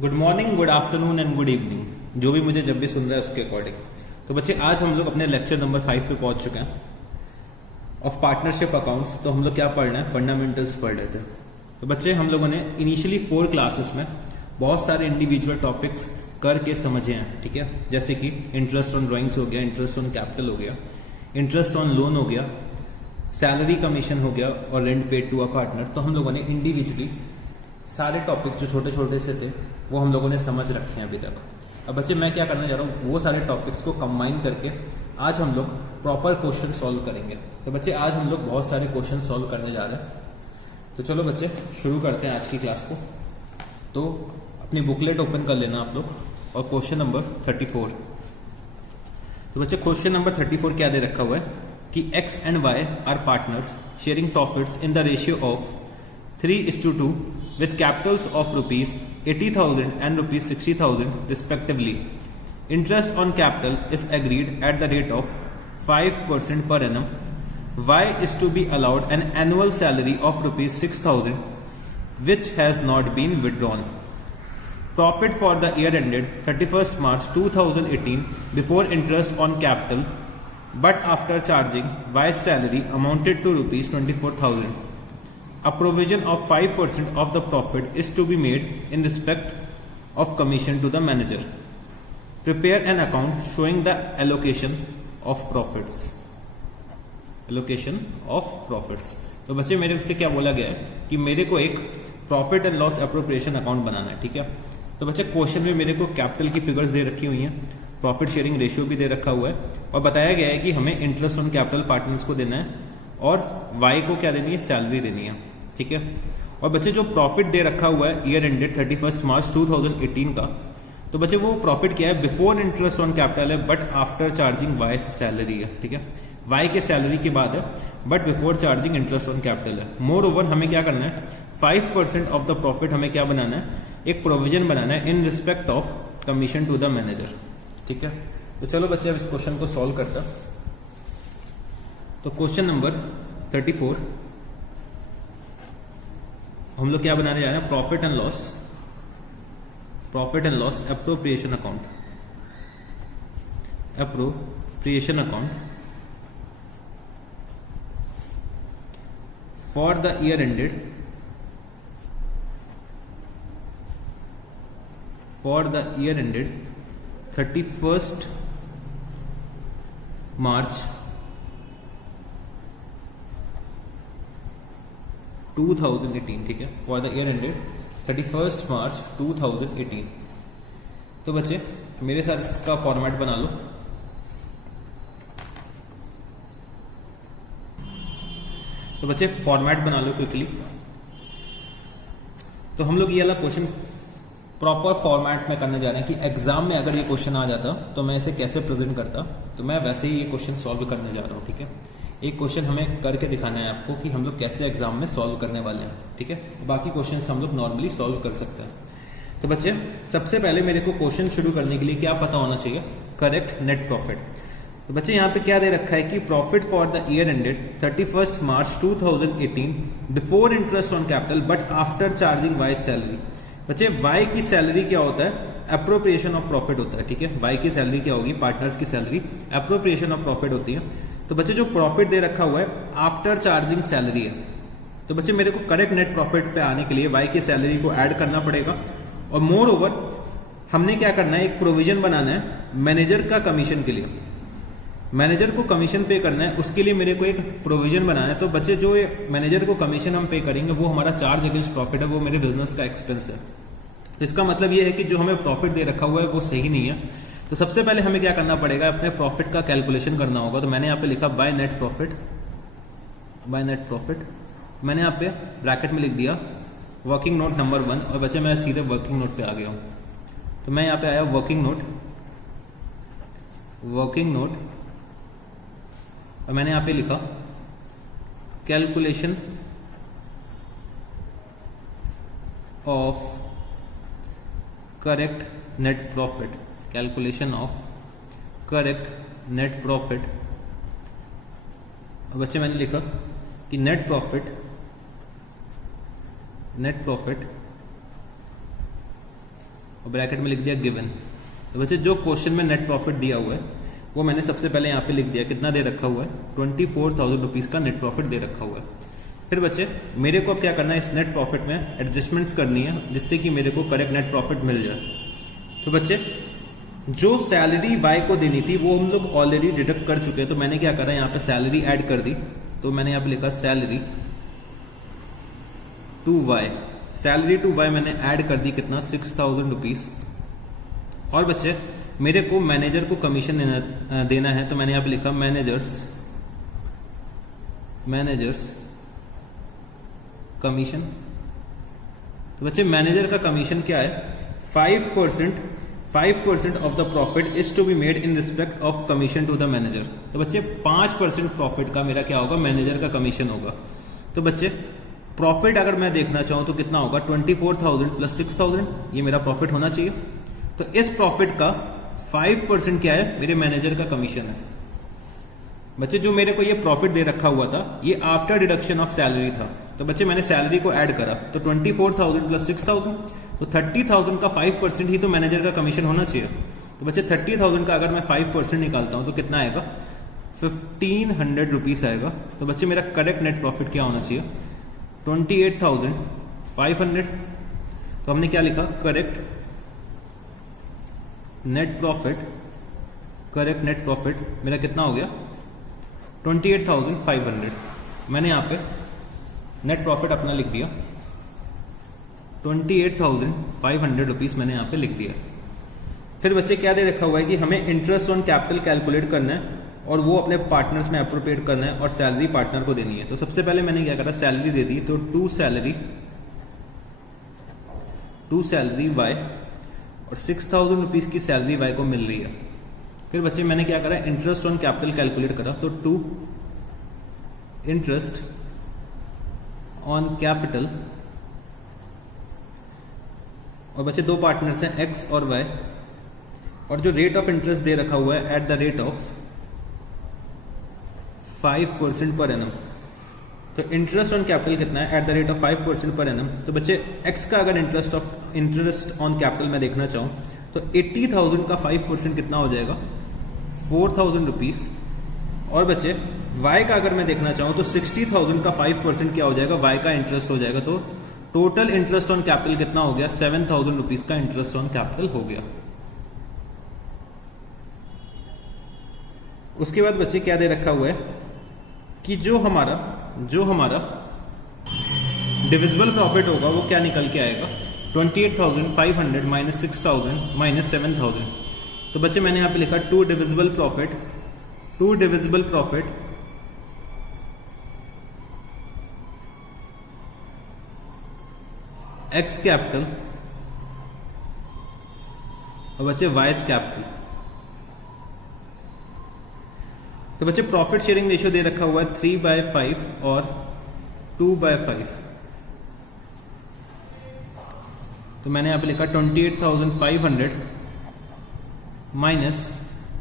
Good morning, good afternoon and good evening, जो भी मुझे जब भी सुन रहा है उसके अकॉर्डिंग। तो बच्चे आज हम लोग अपने लेक्चर नंबर 5 पे पहुंच चुके हैं ऑफ पार्टनरशिप अकाउंट्स। तो हम लोग क्या पढ़ रहे हैं, फंडामेंटल्स पढ़ रहे थे। तो बच्चे हम लोगों ने इनिशियली 4 क्लासेस में बहुत सारे इंडिविजुअल टॉपिक्स करके समझे हैं, ठीक है। जैसे कि इंटरेस्ट ऑन ड्राइंग्स हो गया, इंटरेस्ट ऑन कैपिटल हो गया, इंटरेस्ट ऑन लोन हो गया, सैलरी कमीशन हो गया और rent paid to a partner. तो हम लोगों ने इंडिविजुअली सारे टॉपिक्स जो छोटे छोटे से थे वो हम लोगों ने समझ रखे हैं अभी तक। अब बच्चे मैं क्या करने जा रहा हूँ, वो सारे टॉपिक्स को कंबाइन करके आज हम लोग प्रॉपर क्वेश्चन सॉल्व करेंगे। तो बच्चे आज हम लोग बहुत सारे क्वेश्चन सॉल्व करने जा रहे हैं। तो चलो बच्चे शुरू करते हैं आज की क्लास को। तो अपनी बुकलेट ओपन कर लेना आप लोग और क्वेश्चन नंबर 34। तो बच्चे क्वेश्चन नंबर 34 क्या दे रखा हुआ है कि X and Y are partners sharing profits in the ratio of 3:2 with capitals of rupees 80,000 and rupees 60,000 respectively. Interest on capital is agreed at the rate of 5% per annum. Y is to be allowed an annual salary of rupees 6,000 which has not been withdrawn. Profit for the year ended 31st March 2018 before interest on capital but after charging Y's salary amounted to rupees 24,000. A provision of 5% of the profit is to be made in respect of commission to the manager. Prepare an account showing the allocation of profits. Allocation of profits. तो बच्चे मेरे से क्या बोला गया है कि मेरे को एक profit and loss appropriation account बनाना है, ठीक है। तो बच्चे क्वेश्चन में मेरे को कैपिटल की फिगर्स दे रखी हुई हैं, प्रॉफिट शेयरिंग रेशियो भी दे रखा हुआ है और बताया गया है कि हमें इंटरेस्ट ऑन कैपिटल पार्टनर्स को देना है और वाई को क्या देनी है, सैलरी देनी है, ठीक है। और बच्चे जो प्रॉफिट दे रखा हुआ है ईयर एंडेड 31 मार्च 2018 का, तो बच्चे वो प्रॉफिट क्या है, बिफोर इंटरेस्ट ऑन कैपिटल है but after charging Y salary है, ठीक है। वाई के सैलरी के बाद है but before charging interest on capital moreover over हमें क्या करना है, 5% ऑफ द प्रॉफिट हमें क्या बनाना है, एक प्रोविजन बनाना है in respect of commission to the manager, ठीक है। तो चलो बच्चे अब इस क्वेश्चन को सॉल्व करते हैं। तो क्वेश्चन नंबर 34 हम लोग क्या बनाने जा रहे हैं, profit and loss appropriation account for the year ended 31st March 2018, ठीक है, for the year ended 31st March 2018। तो बच्चे मेरे साथ इसका फॉर्मेट बना लो। तो बच्चे फॉर्मेट बना लो क्विकली। तो हम लोग ये वाला क्वेश्चन प्रॉपर फॉर्मेट में करने जा रहे हैं कि एग्जाम में अगर ये क्वेश्चन आ जाता तो मैं इसे कैसे प्रेजेंट करता, तो मैं वैसे ही ये क्वेश्चन सॉल्व करने जा रहा हूँ, ठीक है। एक क्वेश्चन हमें करके दिखाना है आपको कि हम लोग कैसे एग्जाम में सॉल्व करने वाले हैं, ठीक है। बाकी क्वेश्चंस हम लोग नॉर्मली सॉल्व कर सकते हैं। तो बच्चे सबसे पहले मेरे को क्वेश्चन शुरू करने के लिए क्या पता होना चाहिए, करेक्ट नेट प्रॉफिट। तो बच्चे यहाँ पे क्या दे रखा है कि profit for the year ended 31st March 2018 before interest on capital but after charging Y salary. बच्चे वाई की सैलरी क्या होता है, अप्रोप्रिएशन ऑफ प्रॉफिट होता है, ठीक है। वाई की सैलरी क्या होगी, पार्टनर्स की सैलरी अप्रोप्रिएशन ऑफ प्रॉफिट होती है। तो बच्चे जो प्रॉफिट दे रखा हुआ है आफ्टर चार्जिंग सैलरी है। तो बच्चे मेरे को करेक्ट नेट प्रॉफिट पे आने के लिए वाई की सैलरी को ऐड करना पड़ेगा और मोर ओवर हमने क्या करना है, एक प्रोविजन बनाना है मैनेजर का कमीशन के लिए। मैनेजर को कमीशन पे करना है, उसके लिए मेरे को एक प्रोविजन बनाना है। तो बच्चे जो मैनेजर को कमीशन हम पे करेंगे वो हमारा चार्ज अगेंस्ट प्रॉफिट है, वो मेरे बिजनेस का एक्सपेंस है। तो इसका मतलब ये है कि जो हमें प्रॉफिट दे रखा हुआ है वो सही नहीं है। तो सबसे पहले हमें क्या करना पड़ेगा, अपने प्रॉफिट का कैलकुलेशन करना होगा। तो मैंने यहाँ पे लिखा बाय नेट प्रॉफिट। मैंने यहाँ पे ब्रैकेट में लिख दिया वर्किंग नोट नंबर 1 और बच्चे मैं सीधे वर्किंग नोट पे आ गया हूँ। तो मैं यहाँ पे आया वर्किंग नोट और मैंने यहाँ पे लिखा calculation of correct net profit, बच्चे मैंने लिखा कि नेट प्रॉफिट और ब्रैकेट में लिख दिया गिवन। तो बच्चे जो क्वेश्चन में नेट प्रॉफिट दिया हुआ है वो मैंने सबसे पहले यहाँ पे लिख दिया, कितना दे रखा हुआ है 24,000 रुपीज़ का नेट प्रॉफिट दे रखा हुआ है। फिर बच्चे मेरे को अब क्या करना है, इस नेट प्रॉफिट में एडजस्टमेंट्स करनी है जिससे कि मेरे को करेक्ट नेट प्रॉफिट मिल जाए। तो बच्चे जो सैलरी वाई को देनी थी वो हम लोग ऑलरेडी डिडक्ट कर चुके हैं, तो मैंने क्या करा यहाँ पे सैलरी ऐड कर दी। तो मैंने यहाँ पे लिखा salary to Y, salary to Y मैंने ऐड कर दी, कितना 6,000 रुपीज़। और बच्चे मेरे को मैनेजर को कमीशन देना है, तो मैंने यहाँ पे लिखा मैनेजर्स कमीशन। तो बच्चे मैनेजर का कमीशन क्या है, 5% of the profit is to be made in respect of commission to the manager. तो बच्चे 5% प्रॉफिट का मेरा क्या होगा, मैनेजर का कमीशन होगा। तो बच्चे प्रॉफिट अगर मैं देखना चाहूँ तो कितना होगा, 24,000 प्लस 6,000, ये मेरा प्रॉफिट होना चाहिए। तो इस प्रॉफिट का 5% क्या है, मेरे मैनेजर का कमीशन है। बच्चे जो मेरे को ये प्रॉफिट दे रखा हुआ था ये आफ्टर डिडक्शन ऑफ सैलरी था, तो बच्चे मैंने सैलरी को ऐड करा, तो 24,000 प्लस 6,000, तो 30,000 का 5% ही तो मैनेजर का कमीशन होना चाहिए। तो बच्चे 30,000 का अगर मैं 5% निकालता हूँ तो कितना आएगा, 1,500 रुपीज़ आएगा। तो बच्चे मेरा करेक्ट नेट प्रॉफिट क्या होना चाहिए, 28,500। तो हमने क्या लिखा, करेक्ट नेट प्रॉफिट मेरा कितना हो गया, 28,500। मैंने यहाँ पे नेट प्रॉफिट अपना लिख दिया, 28,500 रुपीज़ मैंने यहाँ पे लिख दिया। फिर बच्चे क्या दे रखा हुआ है कि हमें इंटरेस्ट ऑन कैपिटल कैलकुलेट करना है और वो अपने पार्टनर्स में अप्रोप्रिएट करना है और सैलरी पार्टनर को देनी है। तो सबसे पहले मैंने क्या करा, सैलरी दे दी, तो टू सैलरी वाई, और 6,000 रुपीज़ की सैलरी वाई को मिल रही है। फिर बच्चे मैंने क्या करा, इंटरेस्ट ऑन कैपिटल कैलकुलेट करा, तो टू इंटरेस्ट ऑन कैपिटल, और बच्चे दो पार्टनर्स हैं एक्स और वाई, और जो रेट ऑफ इंटरेस्ट दे रखा हुआ है एट द रेट ऑफ 5% पर एनम। तो इंटरेस्ट ऑन कैपिटल कितना है, एट द रेट ऑफ 5% पर एनम। तो बच्चे एक्स का अगर इंटरेस्ट ऑन कैपिटल मैं देखना चाहूँ तो 80,000 का 5% कितना हो जाएगा, 4,000 रुपीज़। और बच्चे वाई का अगर मैं देखना चाहूँ तो 60,000 का 5% क्या हो जाएगा, वाई का इंटरेस्ट हो जाएगा। तो टोटल इंटरेस्ट ऑन कैपिटल कितना हो गया, 7,000 रुपीज़ का इंटरेस्ट ऑन कैपिटल हो गया। उसके बाद बच्चे क्या दे रखा हुआ है कि जो हमारा डिविजिबल प्रॉफिट होगा वो क्या निकल के आएगा, 28,500 माइनस 6,000 माइनस 7,000। तो बच्चे मैंने यहाँ पे लिखा to divisible profit X capital और बच्चे वाइज कैपिटल। तो बच्चे प्रॉफिट शेयरिंग रेशियो दे रखा हुआ है 3/5 और 2/5। तो मैंने यहाँ पे लिखा 28,500 माइनस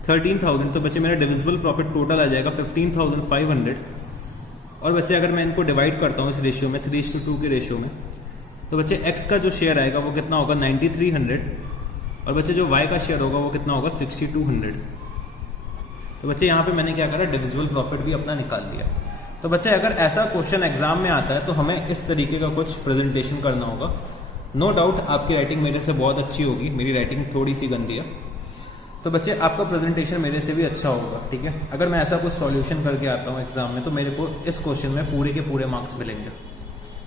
13,000। तो बच्चे मेरा डिविजिबल प्रॉफिट टोटल आ जाएगा 15,500। और बच्चे अगर मैं इनको डिवाइड करता हूँ इस रेशियो में 3:2 के रेशियो में, तो बच्चे x का जो शेयर आएगा वो कितना होगा 9,300, और बच्चे जो y का शेयर होगा वो कितना होगा 6,200। तो बच्चे यहाँ पे मैंने क्या करा, डिविजिबल प्रॉफिट भी अपना निकाल लिया। तो बच्चे अगर ऐसा क्वेश्चन एग्जाम में आता है तो हमें इस तरीके का कुछ प्रेजेंटेशन करना होगा। नो डाउट आपकी राइटिंग मेरे से बहुत अच्छी होगी, मेरी राइटिंग थोड़ी सी गंदी है, तो बच्चे आपका प्रेजेंटेशन मेरे से भी अच्छा होगा, ठीक है। अगर मैं ऐसा कुछ सॉल्यूशन करके आता हूँ एग्जाम में तो मेरे को इस क्वेश्चन में पूरे के पूरे मार्क्स मिलेंगे।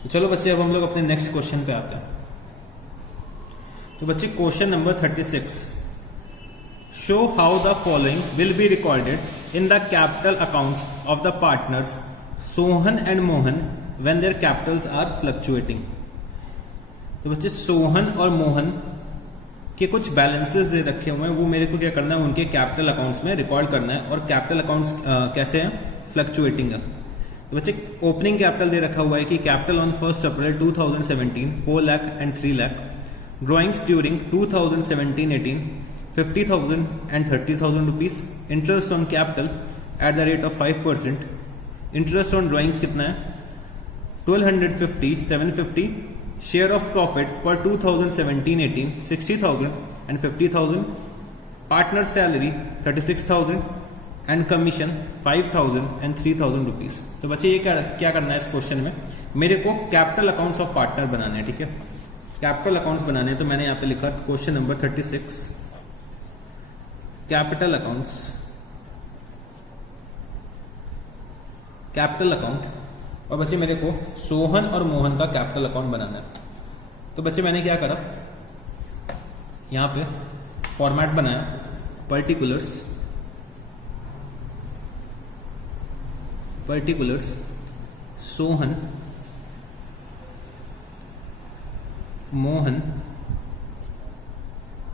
तो चलो बच्चे अब हम लोग अपने नेक्स्ट क्वेश्चन पे आते हैं। तो बच्चे question number 36, show how the following will be recorded in the capital accounts of the partners Sohan and Mohan when their capitals are fluctuating. तो बच्चे सोहन और मोहन के कुछ बैलेंसेस दे रखे हुए हैं, वो मेरे को क्या करना है, उनके कैपिटल अकाउंट्स में रिकॉर्ड करना है। और कैपिटल अकाउंट्स कैसे हैं, फ्लक्चुएटिंग है। तो बच्चे ओपनिंग कैपिटल दे रखा हुआ है कि capital on 1 April 2017 4 lakh and 3 lakh, drawings during 2017-18 50,000 and 30,000 rupees, interest on capital eight the rate of 5%, interest on drawings कितना है 1250, 750 share of profit for 2017-18 60,000 and 50,000, partner salary 36,000 and commission 5,000 and 3,000 rupees. तो बच्चे ये क्या करना है इस क्वेश्चन में, मेरे को कैपिटल अकाउंट्स ऑफ पार्टनर बनाने हैं, ठीक है, कैपिटल अकाउंट्स बनाने हैं। तो मैंने यहाँ पे लिखा question number 36 capital accounts, capital account. और बच्चे मेरे को सोहन और मोहन का कैपिटल अकाउंट बनाना है। तो बच्चे मैंने क्या करा, यहाँ पे फॉर्मेट बनाया, पर्टिकुलर्स सोहन मोहन,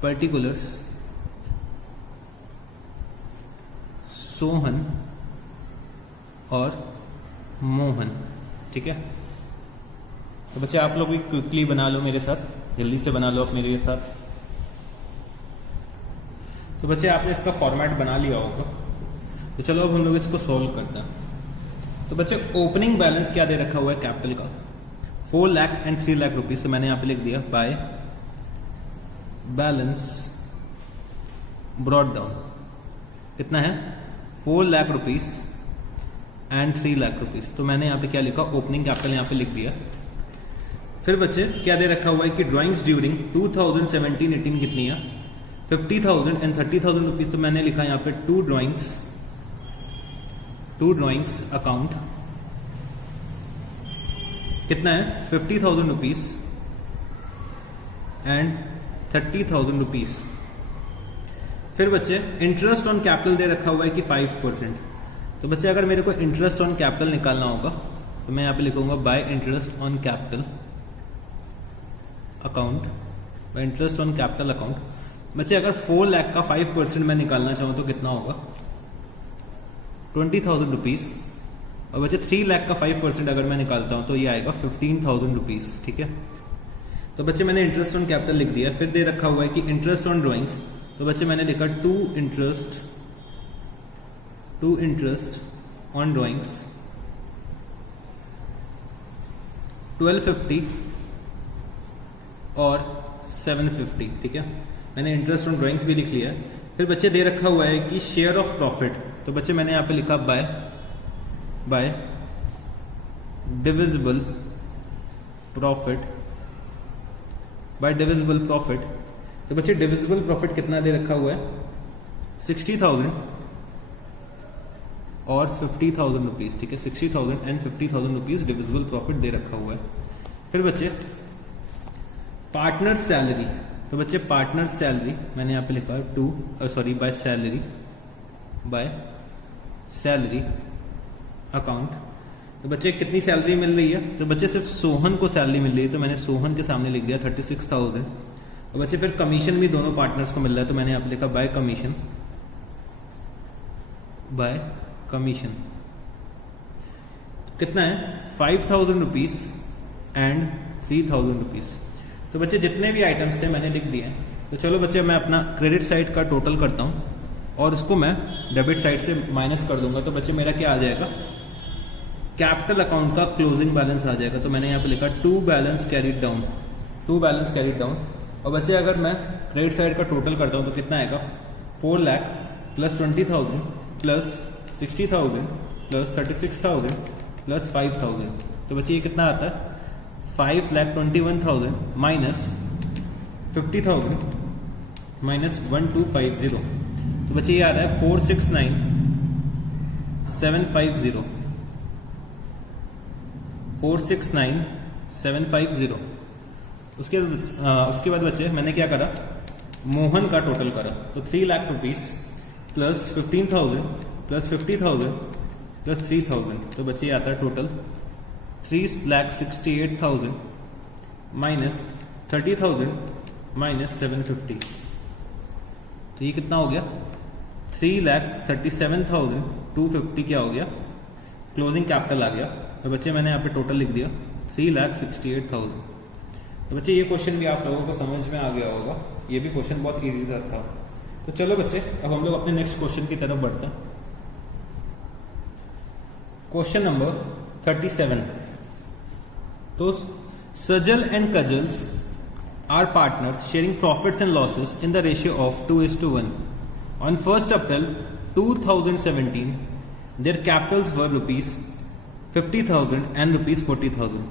पर्टिकुलर्स सोहन और मोहन, ठीक है। तो बच्चे आप लोग भी क्विकली बना लो मेरे साथ, जल्दी से बना लो आप मेरे साथ। तो बच्चे आपने इसका फॉर्मेट बना लिया होगा, तो चलो अब हम लोग इसको सॉल्व करते हैं। तो बच्चे ओपनिंग बैलेंस क्या दे रखा हुआ है कैपिटल का, 4 लाख एंड 3 लाख रुपीज। तो मैंने यहाँ पे लिख दिया बाय बैलेंस ब्रॉट डाउन, कितना है 4 lakh rupees and 3 lakh rupees. तो मैंने यहाँ पे क्या लिखा, ओपनिंग कैपिटल यहाँ पे लिख दिया। फिर बच्चे क्या दे रखा हुआ है कि ड्राइंग्स ड्यूरिंग 2017-18 कितनी है, 50,000 एंड 30,000 रुपीज। तो मैंने लिखा यहाँ पे टू ड्राइंग्स अकाउंट कितना है 50,000 रुपीज एंड 30,000 रुपीज। फिर बच्चे इंटरेस्ट ऑन कैपिटल दे रखा हुआ है कि 5%। तो बच्चे अगर मेरे को इंटरेस्ट ऑन कैपिटल निकालना होगा तो मैं यहाँ पे लिखूंगा bye interest on capital account, bye interest on capital account. बच्चे अगर 4 लाख का 5% मैं निकालना चाहूँ तो कितना होगा 20,000 रुपीज। और बच्चे 3 लाख का 5% अगर मैं निकालता हूँ तो ये आएगा 15,000 रुपीज, ठीक है। तो बच्चे मैंने इंटरेस्ट ऑन कैपिटल लिख दिया। फिर दे रखा हुआ है कि इंटरेस्ट ऑन ड्राइंग्स। तो बच्चे मैंने लिखा टू इंटरेस्ट ऑन ड्राइंग्स 1250 और 750, ठीक है। मैंने इंटरेस्ट ऑन ड्राइंग्स भी लिख लिया। फिर बच्चे दे रखा हुआ है कि शेयर ऑफ प्रॉफिट। तो बच्चे मैंने यहाँ पे लिखा बाय डिविजिबल प्रॉफिट। तो बच्चे डिविजिबल प्रॉफिट कितना दे रखा हुआ है 60,000 और 50,000 रुपीज, ठीक है। 60,000 एंड 50,000 रुपीज डिविजिबल प्रॉफिट दे रखा हुआ है। फिर बच्चे पार्टनर सैलरी। तो बच्चे पार्टनर सैलरी मैंने यहाँ पे लिखा बाय सैलरी अकाउंट। तो बच्चे कितनी सैलरी मिल रही है, तो बच्चे सिर्फ सोहन को सैलरी मिल रही है, तो मैंने सोहन के सामने लिख दिया 36,000। और बच्चे फिर कमीशन भी दोनों पार्टनर्स को मिल रहा है, तो मैंने यहाँ पे लिखा बाय कमीशन कितना है 5,000 रुपीज एंड 3,000 रुपीज। तो बच्चे जितने भी आइटम्स थे मैंने लिख दिए। तो चलो बच्चे मैं अपना क्रेडिट साइड का टोटल करता हूँ और उसको मैं डेबिट साइड से माइनस कर दूंगा। तो बच्चे मेरा क्या आ जाएगा, कैपिटल अकाउंट का क्लोजिंग बैलेंस आ जाएगा। तो मैंने यहाँ पे लिखा टू बैलेंस कैरीड डाउन। और बच्चे अगर मैं क्रेडिट साइड का टोटल करता हूँ तो कितना आएगा 4 lakh plus 20,000 plus 60,000 plus 36,000 plus 5,000। तो बच्चे ये कितना आता है 5,21,000 माइनस 50,000 माइनस 1,250। तो बच्चे ये आ रहा है 469,750 469,750। उसके बाद बच्चे मैंने क्या करा, मोहन का टोटल करा। तो 3 lakh rupees plus 15,000 plus 50,000 plus 3,000। तो बच्चे ये आता है टोटल 3,68,000 माइनस 30,000 माइनस 750। तो ये कितना हो गया 3,37,250 क्या हो गया क्लोजिंग कैपिटल आ गया। तो बच्चे मैंने यहाँ पे टोटल लिख दिया 3,68,000। तो बच्चे ये क्वेश्चन भी आप लोगों को समझ में आ गया होगा, ये भी क्वेश्चन बहुत इजी सा था। तो चलो बच्चे अब हम लोग अपने नेक्स्ट क्वेश्चन की तरफ बढ़ते हैं। Question number 37। तो Sajal and Kajals are partners sharing profits and losses in the ratio of 2:1. On 1st April 2017, their capitals were rupees 50,000 and rupees 40,000.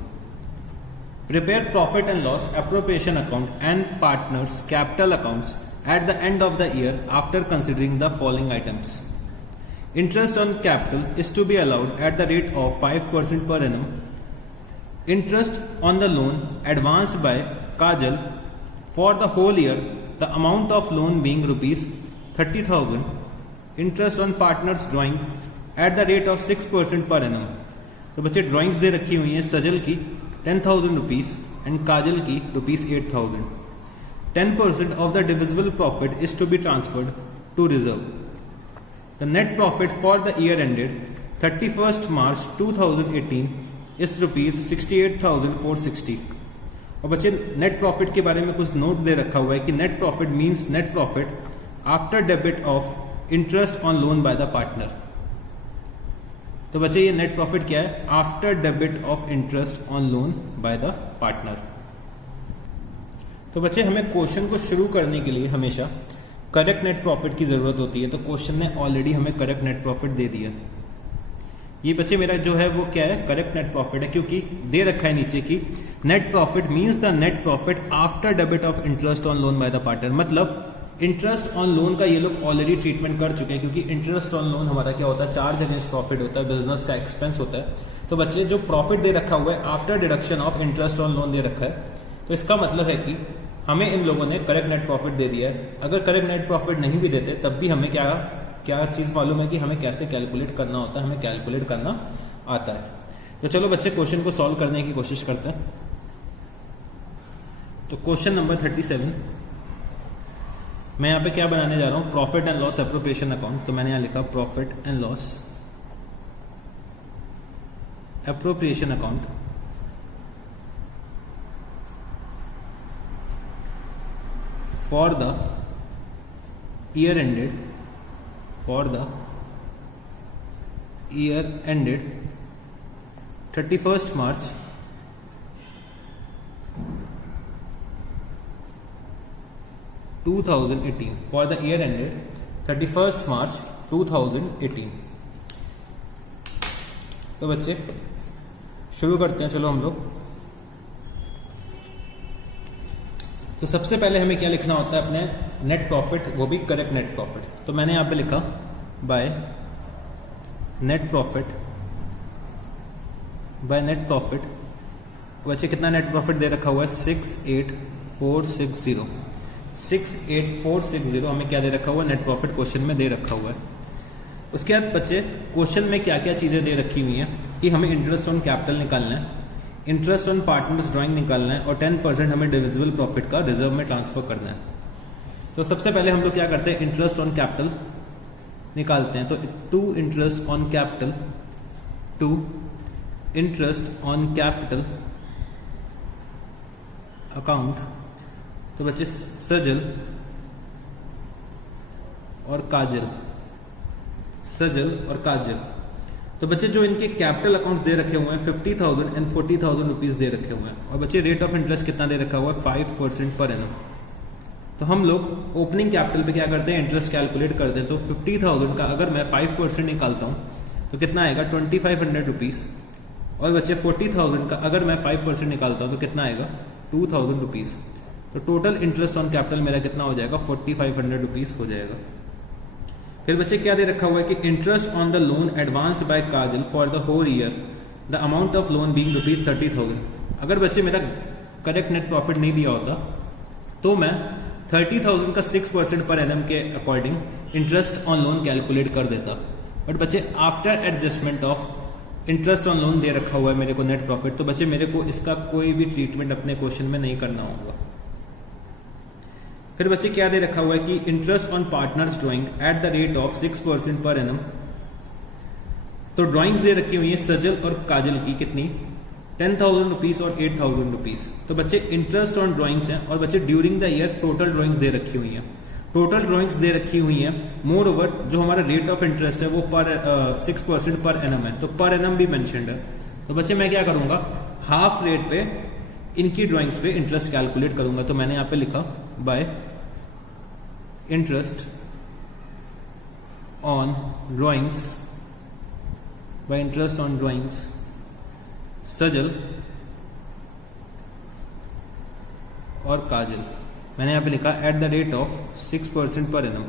Prepare profit and loss appropriation account and partners capital accounts at the end of the year after considering the following items. Interest on capital is to be allowed at the rate of 5% per annum. Interest on the loan advanced by Kajal for the whole year, the amount of loan being rupees 30,000. Interest on partners drawing at the rate of 6% per annum. तो बच्चे drawings दे रखी हुई हैं सजल की 10,000 rupees and काजल की rupees 8,000. 10% of the divisible profit is to be transferred to reserve. The net profit for the year ended 31st March 2018 is rupees 68,460. और बच्चे नेट प्रॉफिट के बारे में कुछ नोट दे रखा हुआ है कि net profit means net profit after debit of interest on loan by the partner. तो बच्चे ये नेट प्रॉफिट क्या है? After debit of interest on loan by the partner. तो बच्चे हमें क्वेश्चन को शुरू करने के लिए हमेशा करेक्ट नेट प्रॉफिट की ज़रूरत होती है. तो क्वेश्चन ने ऑलरेडी हमें करेक्ट नेट प्रॉफिट दे दिया. ये बच्चे मेरा जो है वो क्या है? करेक्ट नेट प्रॉफिट है, क्योंकि दे रखा है नीचे की net profit means the net profit after debit of interest on loan by the partner. मतलब इंटरेस्ट ऑन लोन का ये लोग ऑलरेडी ट्रीटमेंट कर चुके हैं, क्योंकि इंटरेस्ट ऑन लोन हमारा क्या होता है? चार्ज अगेंस्ट प्रॉफिट होता है, बिजनेस का एक्सपेंस होता है. तो बच्चे जो प्रॉफिट दे रखा हुआ है after deduction of interest on loan दे रखा है, तो इसका मतलब है कि हमें इन लोगों ने करेक्ट नेट प्रॉफिट दे दिया है. अगर करेक्ट नेट प्रॉफिट नहीं भी देते तब भी हमें क्या चीज़ मालूम है कि हमें कैसे कैलकुलेट करना होता है, हमें कैलकुलेट करना आता है. तो चलो बच्चे क्वेश्चन को सॉल्व करने की कोशिश करते हैं. तो क्वेश्चन नंबर 37 मैं यहाँ पे क्या बनाने जा रहा हूँ? Profit and loss appropriation account. तो मैंने यहाँ लिखा profit and loss appropriation account for the year ended 31st March 2018. For the year ended 31st March 2018. तो बच्चे शुरू करते हैं. चलो हम लोग. तो सबसे पहले हमें क्या लिखना होता है? अपने नेट प्रॉफिट, वो भी करेक्ट नेट प्रॉफिट. तो मैंने यहाँ पे लिखा बाय नेट प्रॉफिट. बच्चे कितना नेट प्रॉफिट दे रखा हुआ है? 68460. 68460 हमें क्या दे रखा हुआ है? नेट प्रॉफिट क्वेश्चन में दे रखा हुआ है. उसके बाद बच्चे क्वेश्चन में क्या क्या चीज़ें दे रखी हुई हैं कि हमें इंटरेस्ट ऑन कैपिटल निकालना है, इंटरेस्ट ऑन पार्टनर्स ड्राइंग निकालना है और 10% हमें डिविजिबल प्रॉफिट का रिजर्व में ट्रांसफर करना है. तो सबसे पहले हम लोग क्या करते हैं? इंटरेस्ट ऑन कैपिटल निकालते हैं. तो to interest on capital account. तो बच्चे सजल और काजल. तो बच्चे जो इनके कैपिटल अकाउंट्स दे रखे हुए हैं 50,000 एंड 40,000 रुपीज़ दे रखे हुए हैं. और बच्चे रेट ऑफ इंटरेस्ट कितना दे रखा हुआ है? 5% पर एनम. तो हम लोग ओपनिंग कैपिटल पे क्या करते हैं? इंटरेस्ट कैलकुलेट करते हैं. तो 50,000 का अगर मैं 5% निकालता हूँ तो कितना आएगा? 2,500 रुपीज़. और बच्चे 40,000 का अगर मैं 5% निकालता हूँ तो कितना आएगा? 2,000 रुपीज़. तो टोटल इंटरेस्ट ऑन कैपिटल मेरा कितना हो जाएगा? 4,500 रुपीज़ हो जाएगा. फिर बच्चे क्या दे रखा हुआ है कि interest on the loan advance by Kajal for the whole year, the amount of loan being rupees 30,000. अगर बच्चे मेरा करेक्ट नेट प्रॉफिट नहीं दिया होता तो मैं 30,000 का 6% पर एनम के according interest on loan calculate कर देता. बट बच्चे after adjustment of interest on loan दे रखा हुआ है मेरे को नेट प्रॉफिट. तो बच्चे मेरे को इसका कोई भी ट्रीटमेंट अपने क्वेश्चन में नहीं करना होगा. फिर बच्चे क्या दे रखा हुआ है कि interest on partners drawing eight the rate of 6% per annum. तो ड्राइंग्स दे रखी हुई है सजल और काजल की कितनी? 10,000 रुपीज़ और 8,000 रुपीज़. तो बच्चे इंटरेस्ट ऑन ड्राइंग्स हैं. और बच्चे during the year total drawings दे रखी हुई हैं. मोर ओवर जो हमारा रेट ऑफ इंटरेस्ट है वो पर 6% पर एनम है. तो पर एनम भी मेंशन्ड है. तो बच्चे मैं क्या करूंगा? हाफ रेट पे इनकी ड्राइंग्स पे इंटरेस्ट कैलकुलेट करूंगा। तो मैंने यहाँ पे लिखा by interest on drawings, by interest on drawings Sajal और काजल। मैंने यहाँ पे लिखा eight the rate of 6% per annum.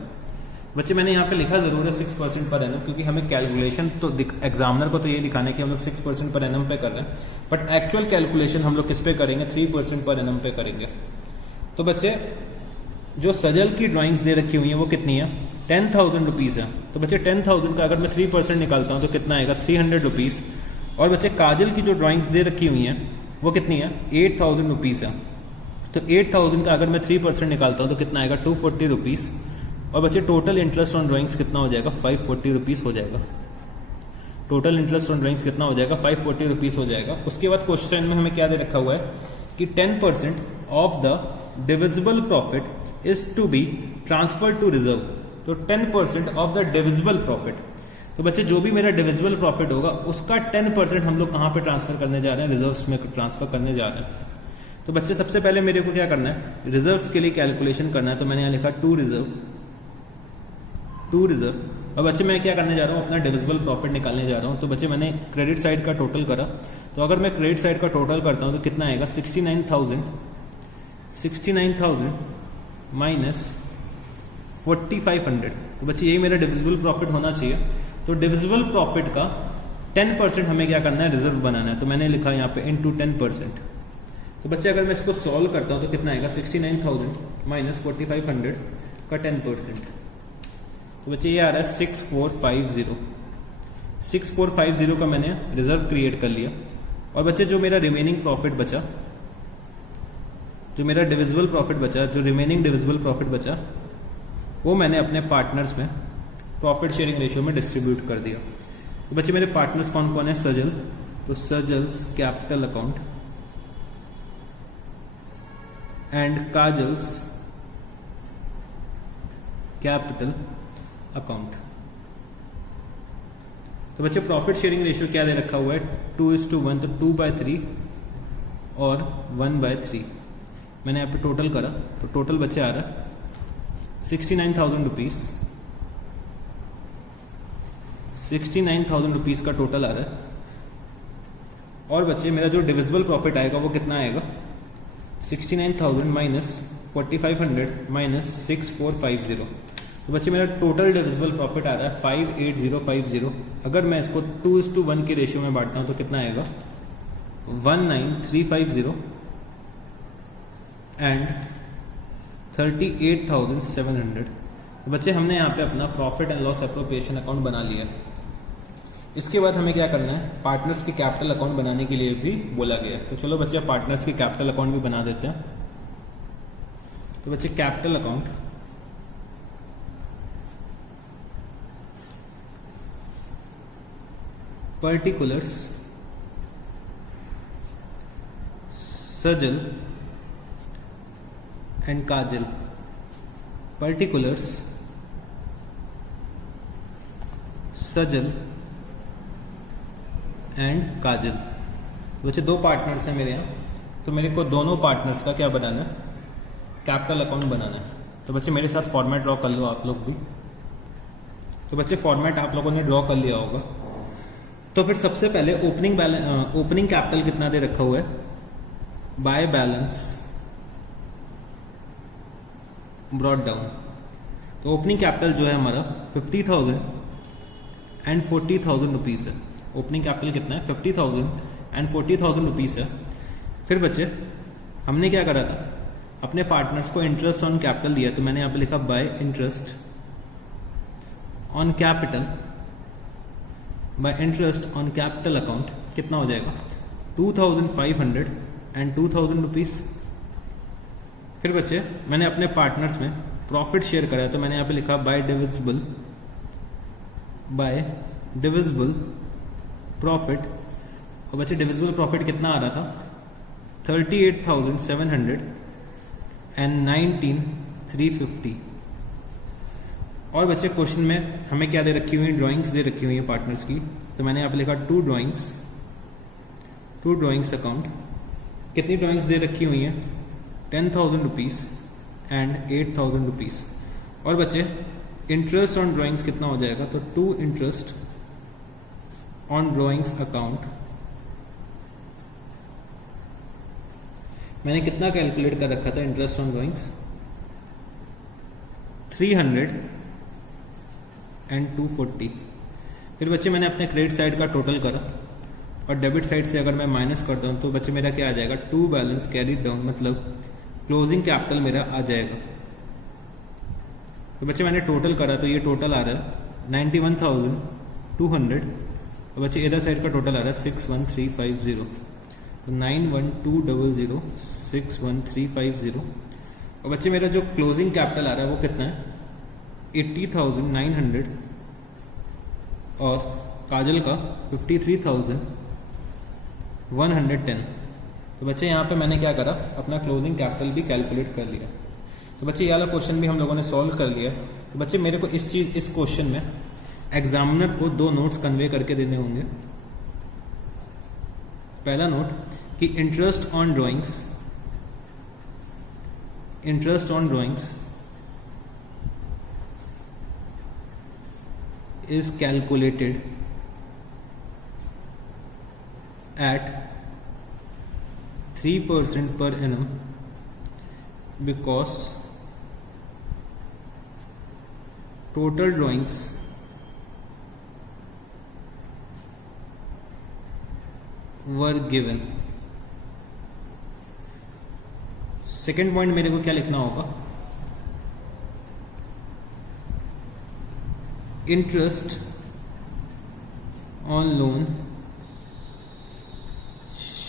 बच्चे मैंने यहाँ पे लिखा जरूर है 6% पर एनम, क्योंकि हमें कैलकुलेशन तो एग्जामिनर को तो ये दिखाना है कि हम लोग 6% पर एनम पे कर रहे हैं, बट एक्चुअल कैलकुलेशन हम लोग किस पे करेंगे, 3% पर एनम पे करेंगे। तो बच्चे जो सजल की ड्राइंग्स दे रखी हुई है वो कितनी है, 10,000 रुपीज़ है। तो बच्चे 10,000 का अगर मैं 3% निकालता हूँ तो कितना आएगा, 300 रुपीज़। और बच्चे काजल की जो ड्राइंग्स दे रखी हुई हैं वो कितनी है, 8,000 रुपीज़ है। तो 8,000 का अगर मैं 3% निकालता हूँ तो कितना आएगा, 240 रुपीज़। और बच्चे टोटल इंटरेस्ट ऑन ड्राइंग्स कितना हो जाएगा, 540 रुपीज़ हो जाएगा। टोटल इंटरेस्ट ऑन ड्राइंग्स कितना हो जाएगा, 540 रुपीज़ हो जाएगा। उसके बाद क्वेश्चन में हमें क्या दे रखा हुआ है कि 10% of the divisible profit is to be transfer to reserve. तो 10% ऑफ द डिविजिबल प्रॉफिट, तो बच्चे जो भी मेरा डिविजिबल प्रॉफिट होगा उसका 10% हम लोग कहाँ पे ट्रांसफर करने जा रहे हैं, रिजर्व्स में ट्रांसफर करने जा रहे हैं। तो बच्चे सबसे पहले मेरे को क्या करना है, रिजर्व्स के लिए कैलकुलेशन करना है। तो मैंने यहाँ लिखा टू रिजर्व। अब बच्चे मैं क्या करने जा रहा हूँ, अपना डिविजिबल प्रॉफिट निकालने जा रहा हूँ। तो बच्चे मैंने क्रेडिट साइड का टोटल करा, तो अगर मैं क्रेडिट साइड का टोटल करता हूँ तो कितना आएगा, 69,000 माइनस 4,500। तो बच्चे यही मेरा डिविजिबल प्रॉफिट होना चाहिए। तो डिविजिबल प्रॉफिट का 10% हमें क्या करना है, रिजर्व बनाना है। तो मैंने लिखा यहाँ पे इनटू 10%। तो बच्चे अगर मैं इसको सॉल्व करता हूँ तो कितना आएगा, 69,000 माइनस 4,500 का 10%। तो बच्चे ये आ रहा है 6450। 6450 का मैंने रिजर्व क्रिएट कर लिया। और बच्चे जो मेरा रिमेनिंग प्रॉफिट बचा, जो मेरा डिविजिबल प्रॉफिट बचा, जो रिमेनिंग डिविजिबल प्रॉफिट बचा, वो मैंने अपने पार्टनर्स में प्रॉफिट शेयरिंग रेशियो में डिस्ट्रीब्यूट कर दिया। तो बच्चे मेरे पार्टनर्स कौन कौन है, सजल, तो Sajal's capital account and Kajal's capital account. तो बच्चे प्रॉफिट शेयरिंग रेशियो क्या दे रखा हुआ है, 2:1, तो 2/3 और 1/3। मैंने यहाँ पे टोटल करा तो टोटल बच्चे आ रहा है 69,000 रुपीज़। 69,000 रुपीज़ का टोटल आ रहा है। और बच्चे मेरा जो डिविजिबल प्रॉफिट आएगा वो कितना आएगा, 69,000 माइनस 4,500 माइनस 6450। तो बच्चे मेरा टोटल डिविजिबल प्रॉफिट आ रहा है 58050। अगर मैं इसको 2:1 के रेशियो में बांटता हूँ तो कितना आएगा, 19350 एंड 38,700। तो बच्चे हमने यहाँ पे अपना profit and loss appropriation account बना लिया। इसके बाद हमें क्या करना है, पार्टनर्स के कैपिटल अकाउंट बनाने के लिए भी बोला गया है। तो चलो बच्चे पार्टनर्स के कैपिटल अकाउंट भी बना देते हैं। तो बच्चे capital account, particulars Sajal and Kajal, particulars Sajal and Kajal. बच्चे दो पार्टनर्स हैं मेरे यहाँ, तो मेरे को दोनों पार्टनर्स का क्या बनाना है, कैपिटल अकाउंट बनाना है। तो बच्चे मेरे साथ फॉर्मेट ड्रॉ कर लो आप लोग भी। तो बच्चे फॉर्मेट आप लोगों ने ड्रॉ कर लिया होगा। तो फिर सबसे पहले ओपनिंग कैपिटल कितना दे रखा हुआ है, बाय बैलेंस ब्रॉट डाउन। तो ओपनिंग कैपिटल जो है हमारा 50,000 एंड 40,000 रुपीज़ है। ओपनिंग कैपिटल कितना है, 50,000 एंड 40,000 रुपीज़ है। फिर बच्चे हमने क्या करा था, अपने पार्टनर्स को इंटरेस्ट ऑन कैपिटल दिया। तो मैंने यहाँ पे लिखा by interest on capital, bye interest on capital account कितना हो जाएगा, 2,500 एंड 2,000 रुपीज़। फिर बच्चे मैंने अपने पार्टनर्स में प्रॉफिट शेयर करा है। तो मैंने यहाँ पे लिखा बाय डिविजिबल प्रॉफिट। और बच्चे डिविजिबल प्रॉफिट कितना आ रहा था, 38,700 एंड 19,350। और बच्चे क्वेश्चन में हमें क्या दे रखी हुई है, ड्राइंग्स दे रखी हुई है पार्टनर्स की। तो मैंने यहाँ पे लिखा टू ड्राइंग्स अकाउंट कितनी ड्राइंग्स दे रखी हुई हैं? 10,000 रुपीज़ एंड 8,000 रुपीज़। और बच्चे इंटरेस्ट ऑन ड्राइंग्स कितना हो जाएगा? तो 2 इंटरेस्ट ऑन ड्राइंग्स अकाउंट, मैंने कितना कैलकुलेट कर रखा था इंटरेस्ट ऑन ड्राइंग्स? 300 एंड 240। फिर बच्चे मैंने अपने क्रेडिट साइड का टोटल करा और डेबिट साइड से अगर मैं माइनस करता हूँ तो बच्चे मेरा क्या आ जाएगा? 2 बैलेंस कैरीड डाउन, मतलब क्लोजिंग कैपिटल मेरा आ जाएगा। तो बच्चे मैंने टोटल करा तो ये टोटल आ रहा है 91,200 और बच्चे इधर साइड का टोटल आ रहा है 61350। तो 91,200 61350 और बच्चे मेरा जो क्लोजिंग कैपिटल आ रहा है वो कितना है? 80,900 और काजल का 53,110। तो बच्चे यहाँ पे मैंने क्या करा? अपना क्लोजिंग कैपिटल भी कैलकुलेट कर लिया। तो बच्चे ये वाला क्वेश्चन भी हम लोगों ने सॉल्व कर लिया। तो बच्चे मेरे को इस क्वेश्चन में एग्जामिनर को 2 नोट्स कन्वे करके देने होंगे। पहला नोट कि interest on drawings is calculated at 3% per annum because total drawings were given। Second point मेरे को क्या लिखना होगा? Interest on loan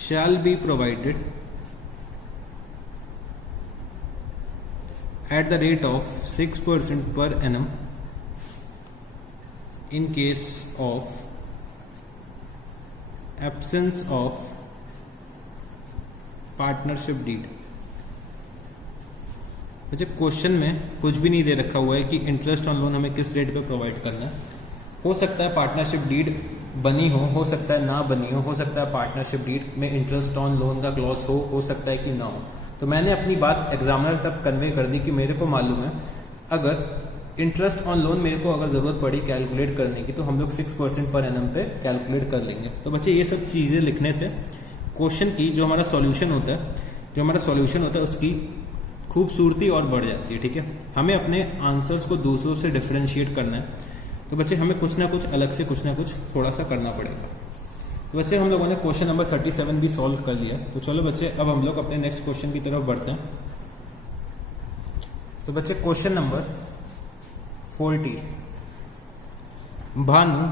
shall be provided at the rate of 6% per annum in case of absence of partnership deed। अच्छा, question में कुछ भी नहीं दे रखा हुआ है कि इंटरेस्ट ऑन लोन हमें किस रेट पे प्रोवाइड करना है। हो सकता है पार्टनरशिप डीड बनी हो सकता है ना बनी हो सकता है पार्टनरशिप डीड में इंटरेस्ट ऑन लोन का क्लॉज हो सकता है कि ना हो। तो मैंने अपनी बात एग्जामिनर तक कन्वे कर दी कि मेरे को मालूम है अगर इंटरेस्ट ऑन लोन मेरे को अगर ज़रूरत पड़ी कैलकुलेट करने की तो हम लोग 6% पर एनम पे कैलकुलेट कर लेंगे। तो बच्चे ये सब चीज़ें लिखने से क्वेश्चन की जो हमारा सॉल्यूशन होता है उसकी खूबसूरती और बढ़ जाती है। ठीक है, हमें अपने आंसर्स को दूसरों से डिफरेंशिएट करना है तो बच्चे हमें कुछ ना कुछ अलग से कुछ ना कुछ थोड़ा सा करना पड़ेगा। तो बच्चे हम लोगों ने क्वेश्चन नंबर 37 भी सॉल्व कर लिया। तो चलो बच्चे अब हम लोग अपने नेक्स्ट क्वेश्चन की तरफ बढ़ते हैं। तो बच्चे question number 40, Bhanu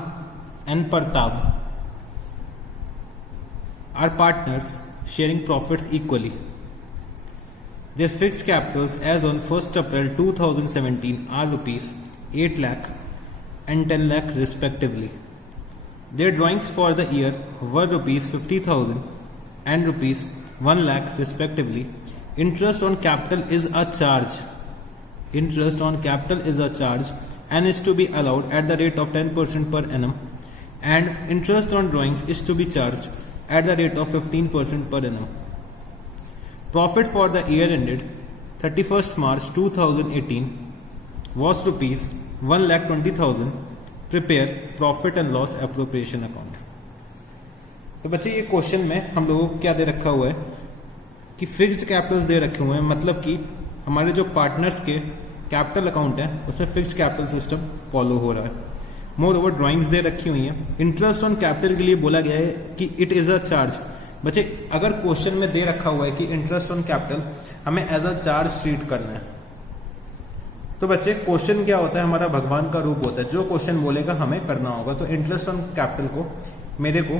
and Pratap are partners sharing profits equally. Their fixed capitals as on 1st April 2017 are rupees 8 lakh and 10 lakh respectively. Their drawings for the year were rupees 50,000 and rupees 1 lakh respectively. Interest on capital is a charge. And is to be allowed at the rate of 10% per annum. And interest on drawings is to be charged at the rate of 15% per annum. Profit for the year ended 31st March 2018 was rupees 1,20,000. Prepare profit and loss appropriation account। तो बच्चे ये question में हम लोगों को क्या दे रखा हुआ है कि फिक्स्ड कैपिटल्स दे रखे हुए हैं, मतलब कि हमारे जो पार्टनर्स के कैपिटल अकाउंट है उसमें फिक्स्ड कैपिटल सिस्टम फॉलो हो रहा है। मोर ओवर ड्राइंग्स दे रखी हुई हैं। इंटरेस्ट ऑन कैपिटल के लिए बोला गया है कि इट इज़ अ चार्ज। बच्चे अगर क्वेश्चन में दे रखा हुआ है कि इंटरेस्ट ऑन कैपिटल हमें एज अ चार्ज ट्रीट करना है तो बच्चे क्वेश्चन क्या होता है? हमारा भगवान का रूप होता है। जो क्वेश्चन बोलेगा हमें करना होगा। तो इंटरेस्ट ऑन कैपिटल को मेरे को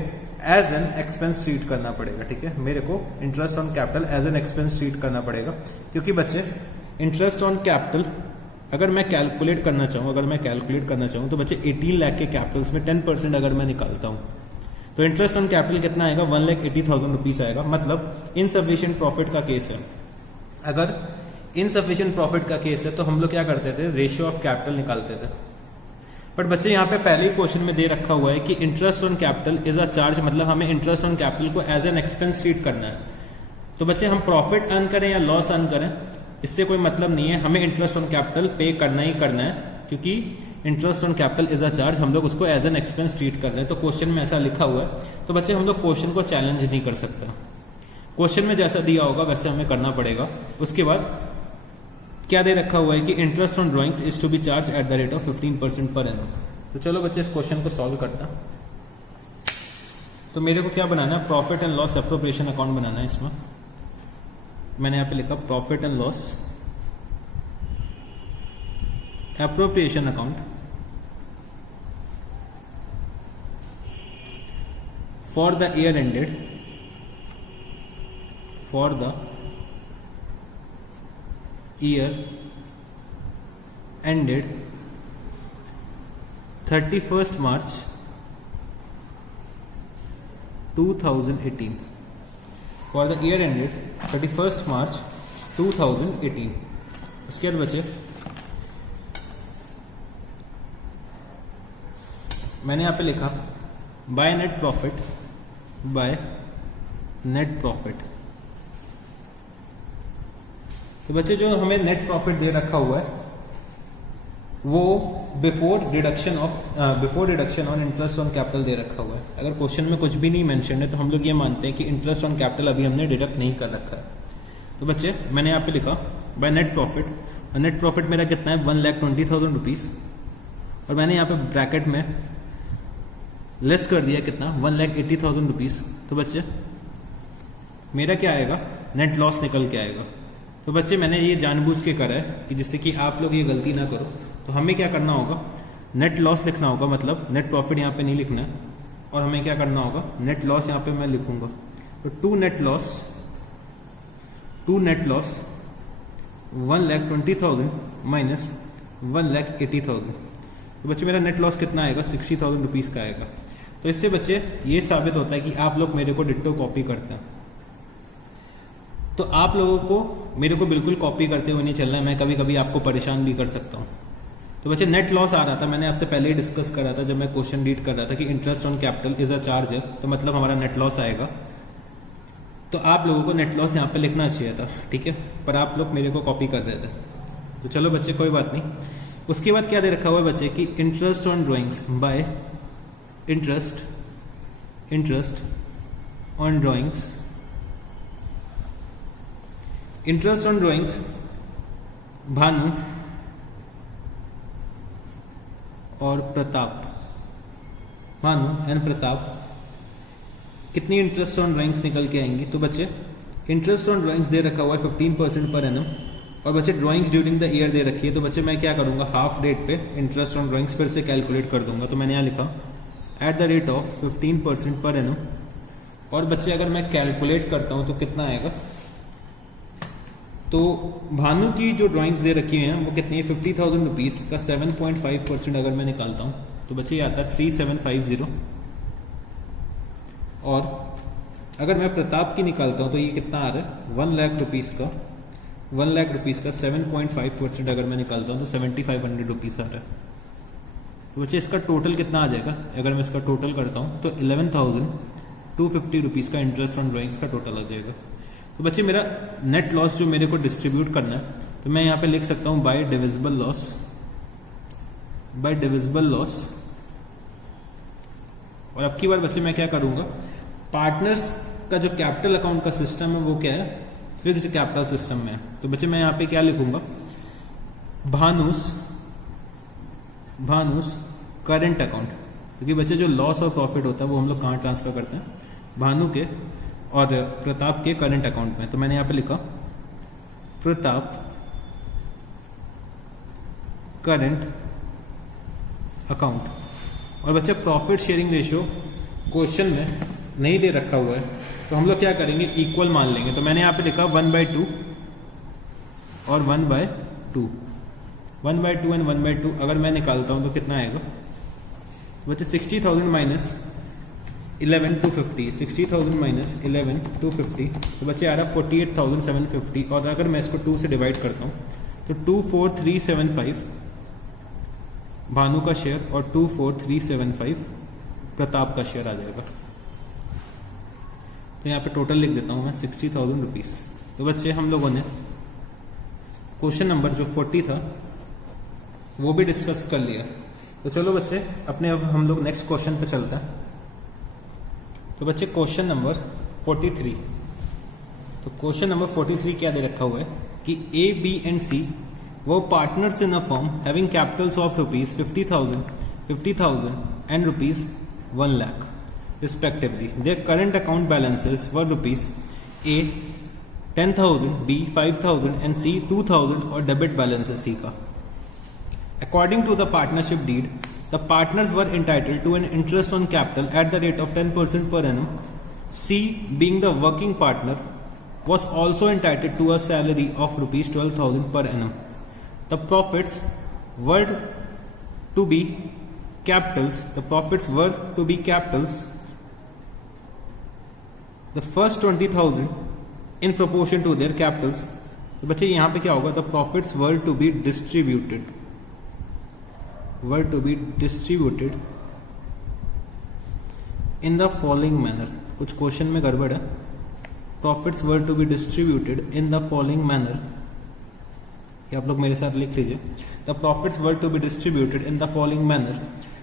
एज एन एक्सपेंस ट्रीट करना पड़ेगा। ठीक है, मेरे को interest on capital as an expense treat करना पड़ेगा क्योंकि बच्चे इंटरेस्ट ऑन कैपिटल अगर मैं कैलकुलेट करना चाहूँ तो बच्चे 18 लाख के कैपिटल्स में 10% अगर मैं निकालता हूँ तो इंटरेस्ट ऑन कैपिटल कितना आएगा? 1,80,000 रुपीज़ आएगा। मतलब इनसफिशिएंट प्रॉफिट का केस है। अगर इनसफिशिएंट प्रॉफिट का केस है तो हम लोग क्या करते थे? रेशियो ऑफ कैपिटल निकालते थे। बट बच्चे यहाँ पे पहले ही क्वेश्चन में दे रखा हुआ है कि interest on capital is a charge, मतलब हमें इंटरेस्ट ऑन कैपिटल को एज एन एक्सपेंस ट्रीट करना है। तो बच्चे हम प्रॉफिट अर्न करें या लॉस अर्न करें इससे कोई मतलब नहीं है, हमें इंटरेस्ट ऑन कैपिटल पे करना ही करना है, क्योंकि interest on capital is a charge, हम लोग उसको एज एन एक्सपेंस ट्रीट कर रहे हैं। तो क्वेश्चन में ऐसा लिखा हुआ है, तो बच्चे हम लोग क्वेश्चन को चैलेंज नहीं कर सकते, क्वेश्चन में जैसा दिया होगा वैसे हमें करना पड़ेगा। उसके बाद क्या दे रखा हुआ है कि interest on drawings is to be charge at the rate of 15% per annum. तो चलो बच्चे इस क्वेश्चन को सॉल्व करते हैं। तो मेरे को क्या बनाना है, profit and loss appropriation account बनाना है। इसमें मैंने यहाँ पे लिखा profit and loss appropriation account for the year ended, for the year ended 31st March 2018, for the year ended 31st March 2018। इसके बाद बचे मैंने यहाँ पे लिखा by net profit, by net profit. तो बच्चे जो हमें नेट प्रॉफिट दे रखा हुआ है वो before deduction on interest on capital दे रखा हुआ है। अगर क्वेश्चन में कुछ भी नहीं मेंशन है तो हम लोग ये मानते हैं कि इंटरेस्ट ऑन कैपिटल अभी हमने डिडक्ट नहीं कर रखा है। तो बच्चे मैंने यहाँ पे लिखा बाय नेट प्रॉफिट, और नेट प्रॉफिट मेरा कितना है 1,20,000 रुपीज़, और मैंने यहाँ पे ब्रैकेट में लेस कर दिया कितना 1,80,000 रुपीज़। तो बच्चे मेरा क्या आएगा, नेट लॉस निकल के आएगा। तो बच्चे मैंने ये जानबूझ के करा है कि जिससे कि आप लोग ये गलती ना करो। तो हमें क्या करना होगा, नेट लॉस लिखना होगा, मतलब नेट प्रॉफिट यहाँ पे नहीं लिखना है, और हमें क्या करना होगा, नेट लॉस यहाँ पे मैं लिखूंगा। तो टू नेट लॉस 1,20,000 माइनस 1,80,000। तो बच्चे मेरा नेट लॉस कितना आएगा, 60,000 रुपीज़ का आएगा। तो इससे बच्चे ये साबित होता है कि आप लोग मेरे को डिट्टो कॉपी करते हैं। तो आप लोगों को मेरे को बिल्कुल कॉपी करते हुए नहीं चलना है, मैं कभी कभी आपको परेशान भी कर सकता हूँ। तो बच्चे नेट लॉस आ रहा था, मैंने आपसे पहले ही डिस्कस कर रहा था जब मैं क्वेश्चन रीड कर रहा था कि interest on capital is a charge है, तो मतलब हमारा नेट लॉस आएगा। तो आप लोगों को नेट लॉस यहाँ पे लिखना चाहिए था, ठीक है, पर आप लोग मेरे को कॉपी कर रहे थे। तो चलो बच्चे कोई बात नहीं। उसके बाद क्या दे रखा हुआ है बच्चे कि interest on drawings by interest on drawings, interest on drawings Bhanu और प्रताप, भानु एंड प्रताप कितनी इंटरेस्ट ऑन ड्राइंग्स निकल के आएंगी। तो बच्चे इंटरेस्ट ऑन ड्राइंग्स दे रखा हुआ है 15% पर एनम, और बच्चे ड्राइंग्स ड्यूरिंग द ईयर दे रखी है। तो बच्चे मैं क्या करूंगा, हाफ रेट पे इंटरेस्ट ऑन ड्राइंग्स फिर से कैलकुलेट कर दूंगा। तो मैंने यहाँ लिखा eight the rate of 15% per annum, और बच्चे अगर मैं कैलकुलेट करता हूँ तो कितना आएगा, तो भानु की जो ड्राइंग्स दे रखी हैं वो कितनी है 50,000 रुपीज़ का 7.5% अगर मैं निकालता हूँ तो बच्चे ये आता है 3750। और अगर मैं प्रताप की निकालता हूँ तो ये कितना आ रहा है 1 लाख रुपीज़ का 7.5% अगर मैं निकालता हूँ तो 7,500 रुपीज़ आ रहा है। तो बच्चे इसका टोटल कितना आ जाएगा, अगर मैं इसका टोटल करता हूँ तो 11,250 रुपीज़ का इंटरेस्ट ऑन ड्राइंग्स का टोटल आ जाएगा। तो बच्चे मेरा नेट लॉस जो मेरे को डिस्ट्रीब्यूट करना है तो मैं यहाँ पे लिख सकता हूँ बाय डिविजिबल लॉस। और अब की बार बच्चे मैं क्या करूँगा, पार्टनर्स का जो कैपिटल अकाउंट का सिस्टम है वो क्या है, फिक्स्ड कैपिटल सिस्टम में है। तो बच्चे मैं यहाँ पे क्या लिखूंगा, भानुस करंट अकाउंट, क्योंकि बच्चे जो लॉस और प्रॉफिट होता है वो हम लोग कहाँ ट्रांसफर करते हैं, भानु के और प्रताप के करंट अकाउंट में। तो मैंने यहाँ पे लिखा प्रताप करंट अकाउंट। और बच्चे प्रॉफिट शेयरिंग रेशियो क्वेश्चन में नहीं दे रखा हुआ है तो हम लोग क्या करेंगे, इक्वल मान लेंगे। तो मैंने यहाँ पे लिखा 1/2 और 1/2, 1/2 एंड 1/2 अगर मैं निकालता हूँ तो कितना आएगा बच्चे 60,000 माइनस 11,250, 60,000 माइनस 11,250 तो बच्चे आ रहा 48,750। और अगर मैं इसको 2 से डिवाइड करता हूँ तो 24,375 भानु का शेयर और 24,375 प्रताप का शेयर आ जाएगा। तो यहाँ पे टोटल लिख देता हूँ मैं 60,000 रुपीज़। तो बच्चे हम लोगों ने क्वेश्चन नंबर जो 40 था वो भी डिस्कस कर लिया। तो चलो बच्चे अपने अब हम लोग नेक्स्ट क्वेश्चन पे चलते हैं। तो बच्चे क्वेश्चन नंबर 43। तो क्वेश्चन नंबर 43 क्या दे रखा हुआ है कि A, B and C वो partners in a firm having Capitals of rupees 50,000 and rupees 1 lakh respectively. Their current account balances were rupees A 10,000, B 5,000 and C 2,000 और debit balance है C का। According to the partnership deed, the partners were entitled to an interest on capital at the rate of 10% per annum. C, being the working partner, was also entitled to a salary of rupees 12,000 per annum. The profits were to be capitals. The first 20,000 in proportion to their capitals. तो बच्चे यहाँ पे क्या होगा? The profits were to be distributed in the following manner. कुछ question में गड़बड़ है। Profits were to be distributed in the following manner. ये आप लोग मेरे साथ लिख लीजिए। The profits were to be distributed in the following manner.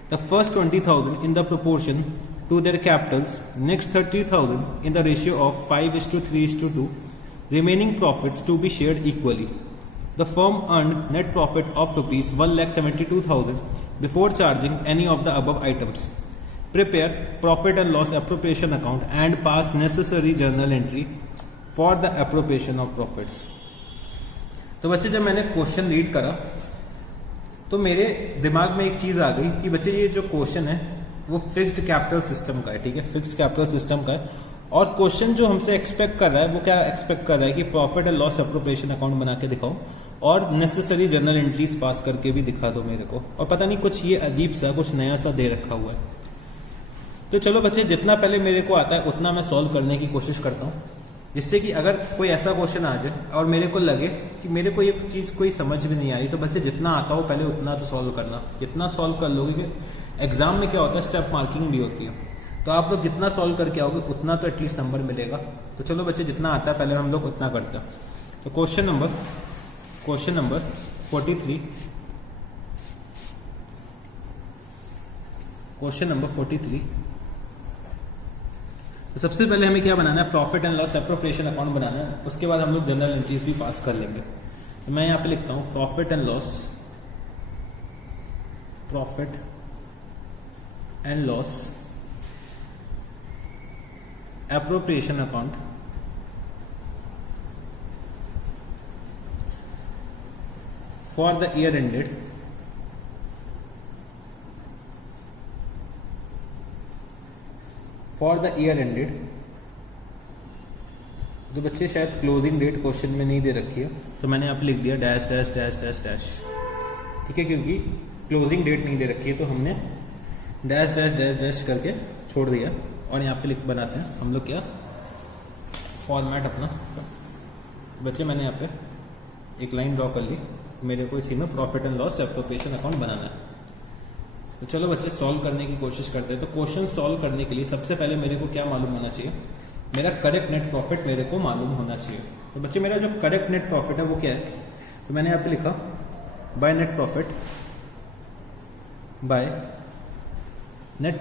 The first 20,000 in the proportion to their capitals, next 30,000 in the ratio of 5:3:2, remaining profits to be shared equally. The firm earned net profit of rupees 1,72,000 before charging any of the above items. Prepare profit and loss appropriation account and pass necessary journal entry for the appropriation of profits. तो बच्चे जब मैंने question read करा तो मेरे दिमाग में एक चीज़ आ गई कि बच्चे ये जो क्वेश्चन है वो फिक्स्ड कैपिटल सिस्टम का है, ठीक है, फिक्स्ड कैपिटल सिस्टम का है। और क्वेश्चन जो हमसे एक्सपेक्ट कर रहा है वो क्या एक्सपेक्ट कर रहा है कि profit and loss appropriation account बना के दिखाओ और नेसेसरी जर्नल एंट्रीज पास करके भी दिखा दो मेरे को। और पता नहीं कुछ ये अजीब सा कुछ नया सा दे रखा हुआ है। तो चलो बच्चे जितना पहले मेरे को आता है उतना मैं सॉल्व करने की कोशिश करता हूँ, जिससे कि अगर कोई ऐसा क्वेश्चन आ जाए और मेरे को लगे कि मेरे को ये चीज़ कोई समझ भी नहीं आ रही, तो बच्चे जितना आता हो पहले उतना तो सॉल्व करना। जितना सॉल्व कर लोगे कि एग्जाम में क्या होता है स्टेप मार्किंग भी होती है, तो आप लोग जितना सॉल्व करके आओगे उतना तो एटलीस्ट नंबर मिलेगा। तो चलो बच्चे जितना आता है पहले हम लोग उतना करते हैं। तो क्वेश्चन नंबर 43, क्वेश्चन नंबर 43। तो सबसे पहले हमें क्या बनाना है? Profit and loss appropriation account बनाना है। उसके बाद हम लोग जनरल एंट्रीज भी पास कर लेंगे। तो मैं यहाँ पे लिखता हूँ profit and loss appropriation account for the year ended तो बच्चे शायद क्लोजिंग डेट क्वेश्चन में नहीं दे रखी है, तो मैंने यहाँ पे लिख दिया dash dash dash dash dash, ठीक है, क्योंकि क्लोजिंग डेट नहीं दे रखी है तो हमने डैश डैश डैश डैश करके छोड़ दिया। और यहाँ पे लिख बनाते हैं हम लोग क्या फॉर्मेट अपना। बच्चे मैंने यहाँ पे एक लाइन ड्रॉ कर ली, मेरे को इसी में profit and loss appropriation account बनाना है। तो चलो बच्चे सॉल्व करने की कोशिश करते हैं। तो क्वेश्चन सॉल्व करने के लिए सबसे पहले मेरे को क्या मालूम होना चाहिए? मेरा करेक्ट नेट प्रॉफिट मेरे को मालूम होना चाहिए। तो बच्चे मेरा जो करेक्ट नेट प्रॉफिट है वो क्या है? तो मैंने यहाँ पे लिखा बाय नेट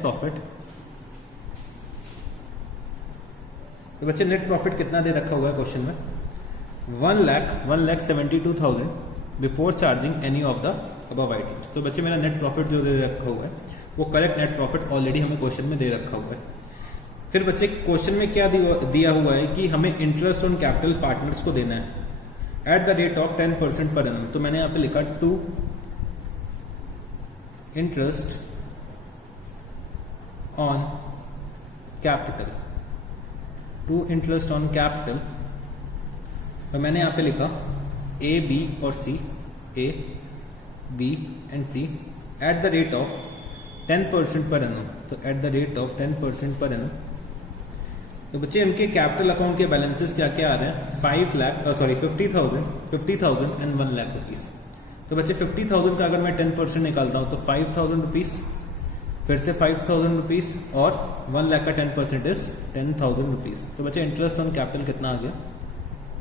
प्रॉफिट। तो बच्चे नेट प्रॉफिट कितना दे रखा हुआ है क्वेश्चन में? 1,72,000 before charging any of the above items. तो बच्चे मेरा नेट प्रॉफिट जो दे रखा हुआ है वो करेक्ट नेट प्रॉफिट ऑलरेडी हमें क्वेश्चन में दे रखा हुआ है। फिर बच्चे क्वेश्चन में क्या दिया हुआ है कि हमें इंटरेस्ट ऑन कैपिटल पार्टनर्स को देना है eight the rate of 10% per annum. तो मैंने यहाँ पे लिखा टू इंटरेस्ट ऑन कैपिटल। तो मैंने यहाँ पे लिखा A, B और C, A, B and C at the rate of 10% per annum। तो at the rate of 10% per annum। तो बच्चे इनके कैपिटल अकाउंट के बैलेंसेस क्या क्या आ रहे हैं? 50,000 एंड 1 लाख रुपीज। तो बच्चे 50,000 का अगर मैं 10% निकालता हूँ तो 5,000 रुपीज, फिर से 5,000 रुपीज़ और 1 लाख का 10% इज 10,000 रुपीज़। तो बच्चे इंटरेस्ट ऑन कैपिटल कितना आ गया?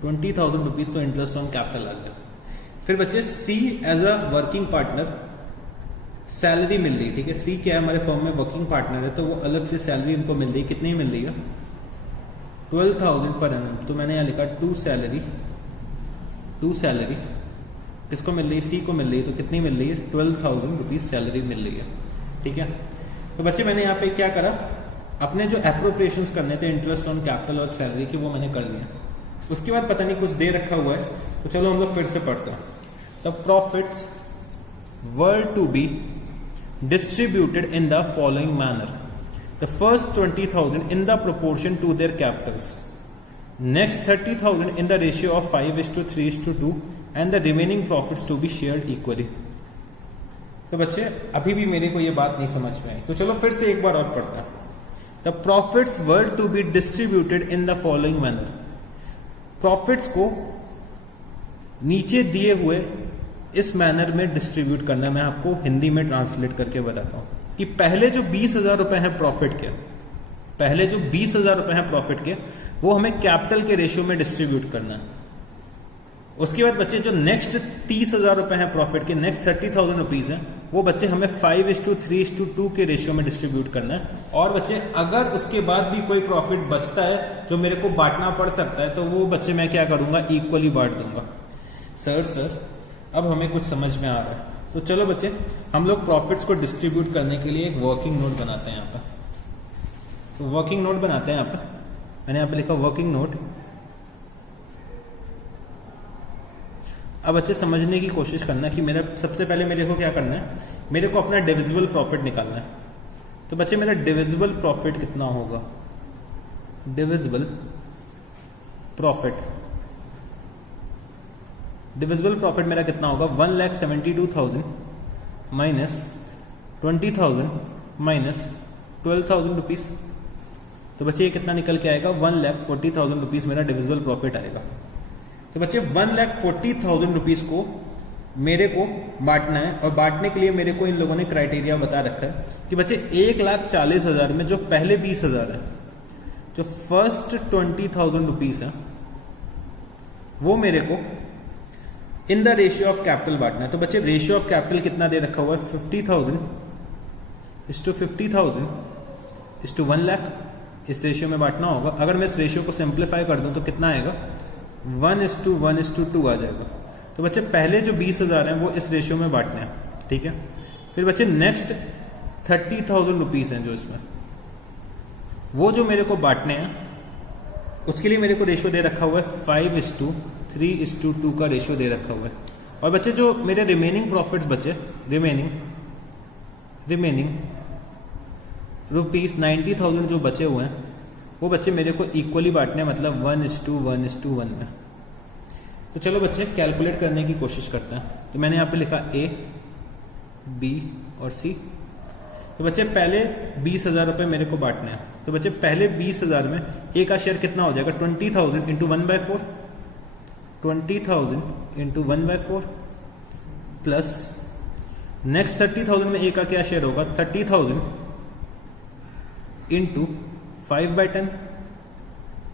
20,000 रुपीज़ तो इंटरेस्ट ऑन कैपिटल आ गया। फिर बच्चे C as a working partner salary मिल रही, ठीक है। सी क्या है, हमारे फर्म में वर्किंग पार्टनर है, तो वो अलग से सैलरी इनको मिल रही है। कितनी मिल रही है? 12,000 पर एनम। तो मैंने यहाँ लिखा टू सैलरी किसको मिल रही है? सी को मिल रही है। तो कितनी मिल रही है? 12,000 रुपीज़ सैलरी मिल रही है, ठीक है। तो बच्चे मैंने यहाँ पे क्या करा, अपने जो एप्रोप्रिएशंस करने थे इंटरेस्ट ऑन कैपिटल और सैलरी की, वो मैंने कर लिया। उसके बाद पता नहीं कुछ दे रखा हुआ है, तो चलो हम लोग फिर से पढ़ते हैं। The profits were to be distributed in the following manner: the first 20,000 in the proportion to their capitals, next 30,000 in the ratio of 5:3:2 and the remaining profits to be shared equally। तो बच्चे अभी भी मेरे को ये बात नहीं समझ में आई, तो चलो फिर से एक बार और पढ़ते हैं। The profits were to be distributed in the following manner. Profits को नीचे दिए हुए इस मैनर में डिस्ट्रीब्यूट करना। मैं आपको हिंदी में ट्रांसलेट करके बताता हूँ कि पहले जो 20,000 रुपए हैं प्रॉफिट के, वो हमें कैपिटल के रेशियो में डिस्ट्रीब्यूट करना है। उसके बाद बच्चे जो नेक्स्ट 30,000 रुपए हैं प्रॉफिट के, नेक्स्ट 30,000 रुपीज़ हैं, वो बच्चे हमें 5:3:2 के रेशियो में डिस्ट्रीब्यूट करना है। और बच्चे अगर उसके बाद भी कोई प्रॉफिट बचता है जो मेरे को बांटना पड़ सकता है, तो वो बच्चे मैं क्या करूँगा, इक्वली बांट दूंगा। सर अब हमें कुछ समझ में आ रहा है। तो चलो बच्चे हम लोग प्रॉफिट्स को डिस्ट्रीब्यूट करने के लिए एक वर्किंग नोट बनाते हैं यहाँ पर। तो वर्किंग नोट बनाते हैं यहाँ पर। मैंने यहाँ पे लिखा वर्किंग नोट। अब बच्चे समझने की कोशिश करना कि मेरा सबसे पहले मेरे को क्या करना है, मेरे को अपना डिविजिबल प्रॉफिट निकालना है। तो बच्चे मेरा डिविजिबल प्रॉफिट कितना होगा? डिविजिबल प्रॉफिट मेरा कितना होगा? 1,72,000 माइनस 20,000 माइनस 12,000 रुपीज़। तो बच्चे ये कितना निकल के आएगा? 1,40,000 रुपीज़ मेरा डिविजिबल प्रॉफिट आएगा। तो बच्चे 1,40,000 रुपीज़ को मेरे को बांटना है, और बांटने के लिए मेरे को इन लोगों ने क्राइटेरिया बता रखा है कि बच्चे 1,40,000 में जो पहले 20,000 है, जो फर्स्ट 20,000 रुपीज़ है, वो मेरे को इन द रेशियो ऑफ कैपिटल बांटना है। तो बच्चे रेशियो ऑफ कैपिटल कितना दे रखा हुआ है? 50,000:50,000:1 लाख। इस रेशियो में बांटना होगा। अगर मैं इस रेशियो को सिंप्लीफाई कर दूं तो कितना आएगा? 1:1:2 आ जाएगा। तो बच्चे पहले जो 20,000 हैं वो इस रेशियो में बांटने हैं, ठीक है। फिर बच्चे नेक्स्ट 30,000 रुपीज़ हैं जो इसमें, वो जो मेरे को बांटने हैं, उसके लिए मेरे को रेशियो दे रखा हुआ है 5:3:2 का रेशियो दे रखा हुआ है। और बच्चे जो मेरे रिमेनिंग प्रॉफिट्स बचे, रिमेनिंग ₹90,000 जो बचे हुए हैं, वो बच्चे मेरे को इक्वली बांटने हैं, मतलब 1:1:1 में। तो चलो बच्चे कैलकुलेट करने की कोशिश करते हैं। तो मैंने यहाँ पे लिखा A, B और C। तो बच्चे पहले 20,000 रुपये मेरे को बांटने हैं। तो बच्चे पहले 20,000 में A का शेयर कितना हो जाएगा? 20,000 × 1/4, 20,000 × 1/4 प्लस नेक्स्ट 30,000 में A का क्या शेयर होगा? 30,000 × 5/10।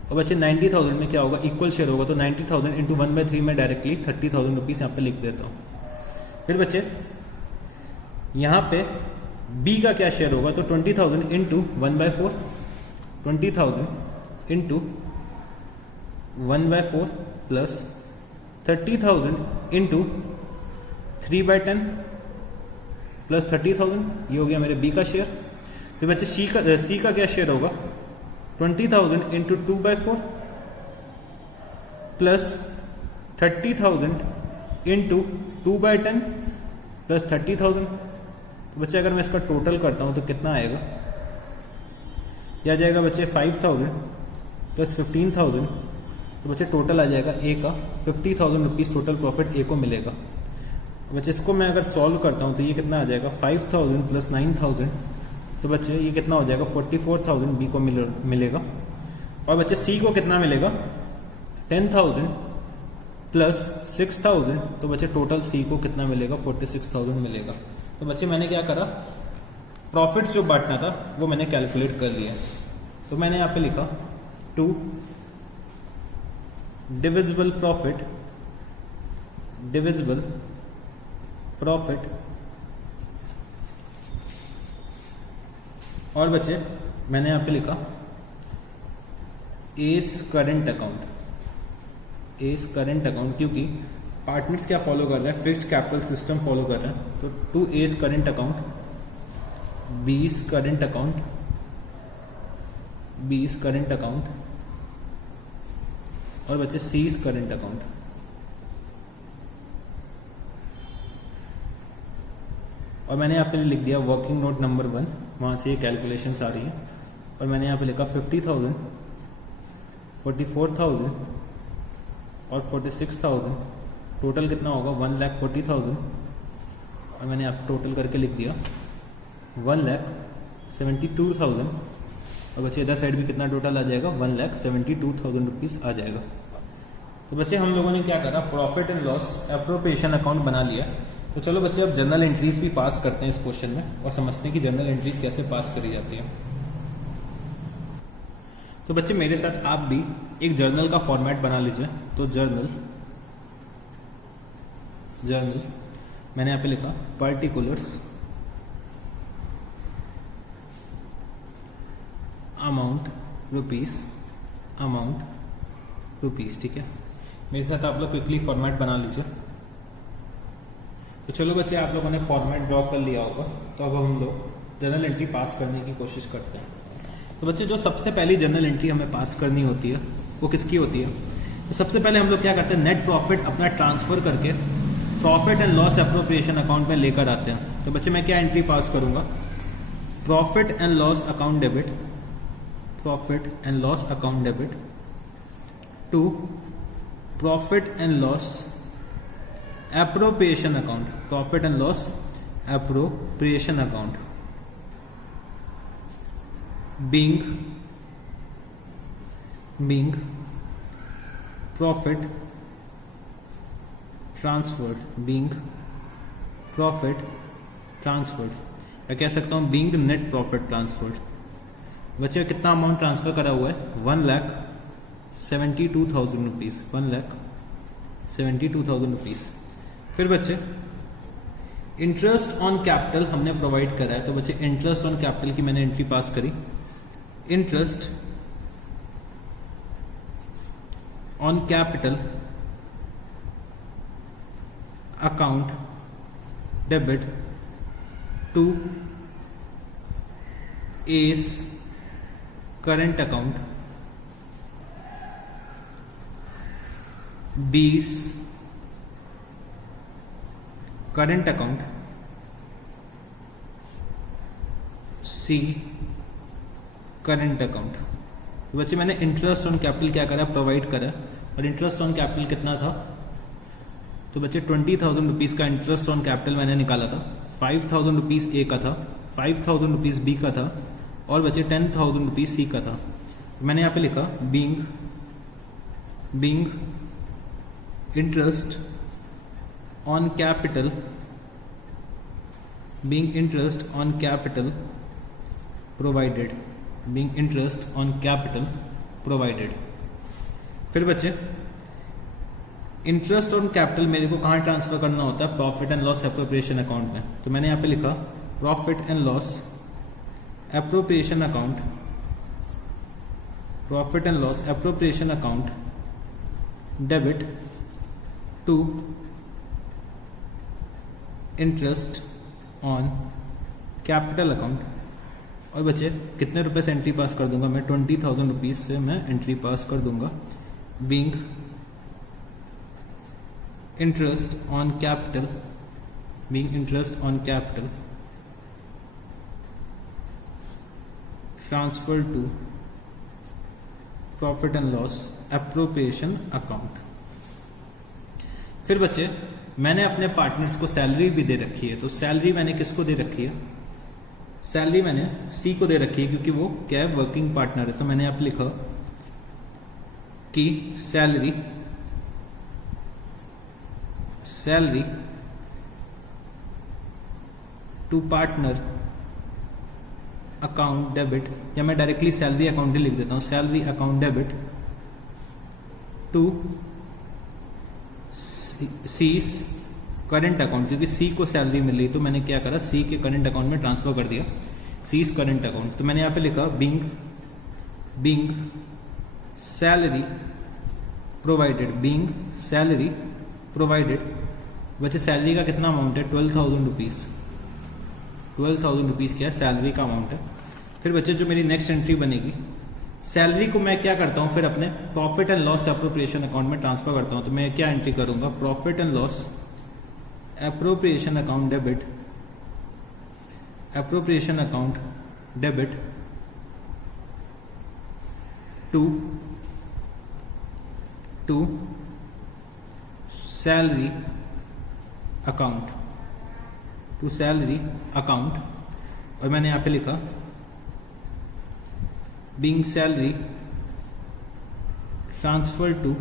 और बच्चे 90,000 में क्या होगा? इक्वल शेयर होगा। तो 90,000 × 1/3 में डायरेक्टली 30,000 रुपीज़ यहाँ पे लिख देता हूँ। फिर बच्चे यहाँ पे B का क्या शेयर होगा? तो 20,000 × 1/4, 20,000 × 1/4 प्लस 30,000 × 3/10 प्लस 30,000। ये हो गया मेरे B का शेयर। फिर बच्चे C का क्या शेयर होगा? 20,000 × 2/4 प्लस 30,000 × 2/10 प्लस 30,000। तो बच्चे अगर मैं इसका टोटल करता हूँ तो कितना आएगा? यह आ जाएगा बच्चे 5,000 प्लस 15,000। तो बच्चे टोटल आ जाएगा A का 50,000 रुपीज़ टोटल प्रॉफिट A को मिलेगा। बच्चे इसको मैं अगर सॉल्व करता हूँ तो ये कितना आ जाएगा? 5,000 प्लस 9,000। तो बच्चे ये कितना हो जाएगा? 44,000 B को मिलेगा। और बच्चे C को कितना मिलेगा? 10,000 प्लस 6,000। तो बच्चे टोटल C को कितना मिलेगा? 46,000 मिलेगा। तो बच्चे मैंने क्या करा, प्रॉफिट जो बांटना था वो मैंने कैलकुलेट कर लिया। तो मैंने यहाँ पे लिखा 2 डिविजिबल प्रॉफिट और बचे मैंने यहाँ पे लिखा एस करेंट अकाउंट, क्योंकि पार्टनर्स क्या फॉलो कर रहे हैं, फिक्स्ड कैपिटल सिस्टम फॉलो कर रहे हैं। तो 2 एस करेंट अकाउंट, बीस करेंट अकाउंट और बचे सीज करेंट अकाउंट। और मैंने यहाँ पे लिख दिया वर्किंग नोट नंबर 1, वहाँ से ये कैलकुलेशंस आ रही है। और मैंने यहाँ पे लिखा 50,000, 44,000 और 46,000, टोटल कितना होगा 1,40,000। और मैंने यहाँ पे टोटल करके लिख दिया 1,72,000। और बच्चे इधर साइड भी कितना टोटल आ जाएगा 1,72,000 रुपीज़ आ जाएगा। तो बच्चे हम लोगों ने क्या करा, profit and loss appropriation account बना लिया। तो चलो बच्चे अब जर्नल एंट्रीज भी पास करते हैं इस क्वेश्चन में और समझते हैं कि जर्नल एंट्रीज कैसे पास करी जाती है। तो बच्चे मेरे साथ आप भी एक जर्नल का फॉर्मेट बना लीजिए। तो जर्नल मैंने यहाँ पे लिखा पर्टिकुलर्स अमाउंट रुपीस, ठीक है। मेरे साथ आप लोग क्विकली फॉर्मेट बना लीजिए। तो चलो बच्चे आप लोगों ने फॉर्मेट ड्रॉ कर लिया होगा, तो अब हम लोग जर्नल एंट्री पास करने की कोशिश करते हैं। तो बच्चे जो सबसे पहली जर्नल एंट्री हमें पास करनी होती है वो किसकी होती है? तो सबसे पहले हम लोग क्या करते हैं, नेट प्रॉफिट अपना ट्रांसफर करके profit and loss appropriation account में लेकर आते हैं। तो बच्चे मैं क्या एंट्री पास करूंगा, profit and loss account debit to profit and loss appropriation account, being profit transferred, या कह सकता हूँ being net profit transferred। बच्चे कितना अमाउंट ट्रांसफर करा हुआ है 1,72,000 रुपीज़, 1,72,000 रुपीज़। फिर बच्चे इंटरेस्ट ऑन कैपिटल हमने प्रोवाइड करा है। तो बच्चे इंटरेस्ट ऑन कैपिटल की मैंने एंट्री पास करी, interest on capital account debit to S current account, 20 current account, C current account. तो बच्चे मैंने इंटरेस्ट ऑन कैपिटल क्या करा, प्रोवाइड करा। और इंटरेस्ट ऑन कैपिटल कितना था, तो बच्चे 20,000 रुपीज़ का इंटरेस्ट ऑन कैपिटल मैंने निकाला था। 5,000 रुपीज़ ए का था, 5,000 रुपीज़ बी का था और बच्चे 10,000 रुपीज़ सी का था। मैंने यहाँ पे लिखा being interest on capital, provided. फिर बच्चे इंटरेस्ट ऑन कैपिटल मेरे को कहाँ ट्रांसफर करना होता है, profit and loss appropriation account में। तो मैंने यहाँ पे लिखा profit and loss appropriation account debit to interest on capital account. और बच्चे कितने रुपए से एंट्री पास कर दूंगा मैं, 20,000 रुपीज़ से मैं एंट्री पास कर दूंगा। Being interest on capital transfer to profit and loss appropriation account. फिर बच्चे मैंने अपने पार्टनर्स को सैलरी भी दे रखी है। तो सैलरी मैंने किसको दे रखी है, सैलरी मैंने सी को दे रखी है क्योंकि वो क्या है, वर्किंग पार्टनर है। तो मैंने आप लिखा कि salary to partner account debit, या मैं डायरेक्टली सैलरी अकाउंट ही लिख देता हूँ, salary account debit to C's current account, क्योंकि सी को सैलरी मिल रही तो मैंने क्या करा, सी के करंट अकाउंट में ट्रांसफर कर दिया सी's करंट अकाउंट। तो मैंने यहाँ पे लिखा being salary provided, being salary provided. बच्चे सैलरी का कितना अमाउंट है, 12,000 रुपीज़, 12,000 रुपीज़ क्या है, सैलरी का अमाउंट है। फिर बच्चे जो मेरी नेक्स्ट एंट्री बनेगी, सैलरी को मैं क्या करता हूँ फिर अपने profit and loss appropriation account में ट्रांसफर करता हूँ। तो मैं क्या एंट्री करूँगा, profit and loss appropriation account debit, appropriation account debit to salary account, to salary account. और मैंने यहाँ पे लिखा being salary transfer to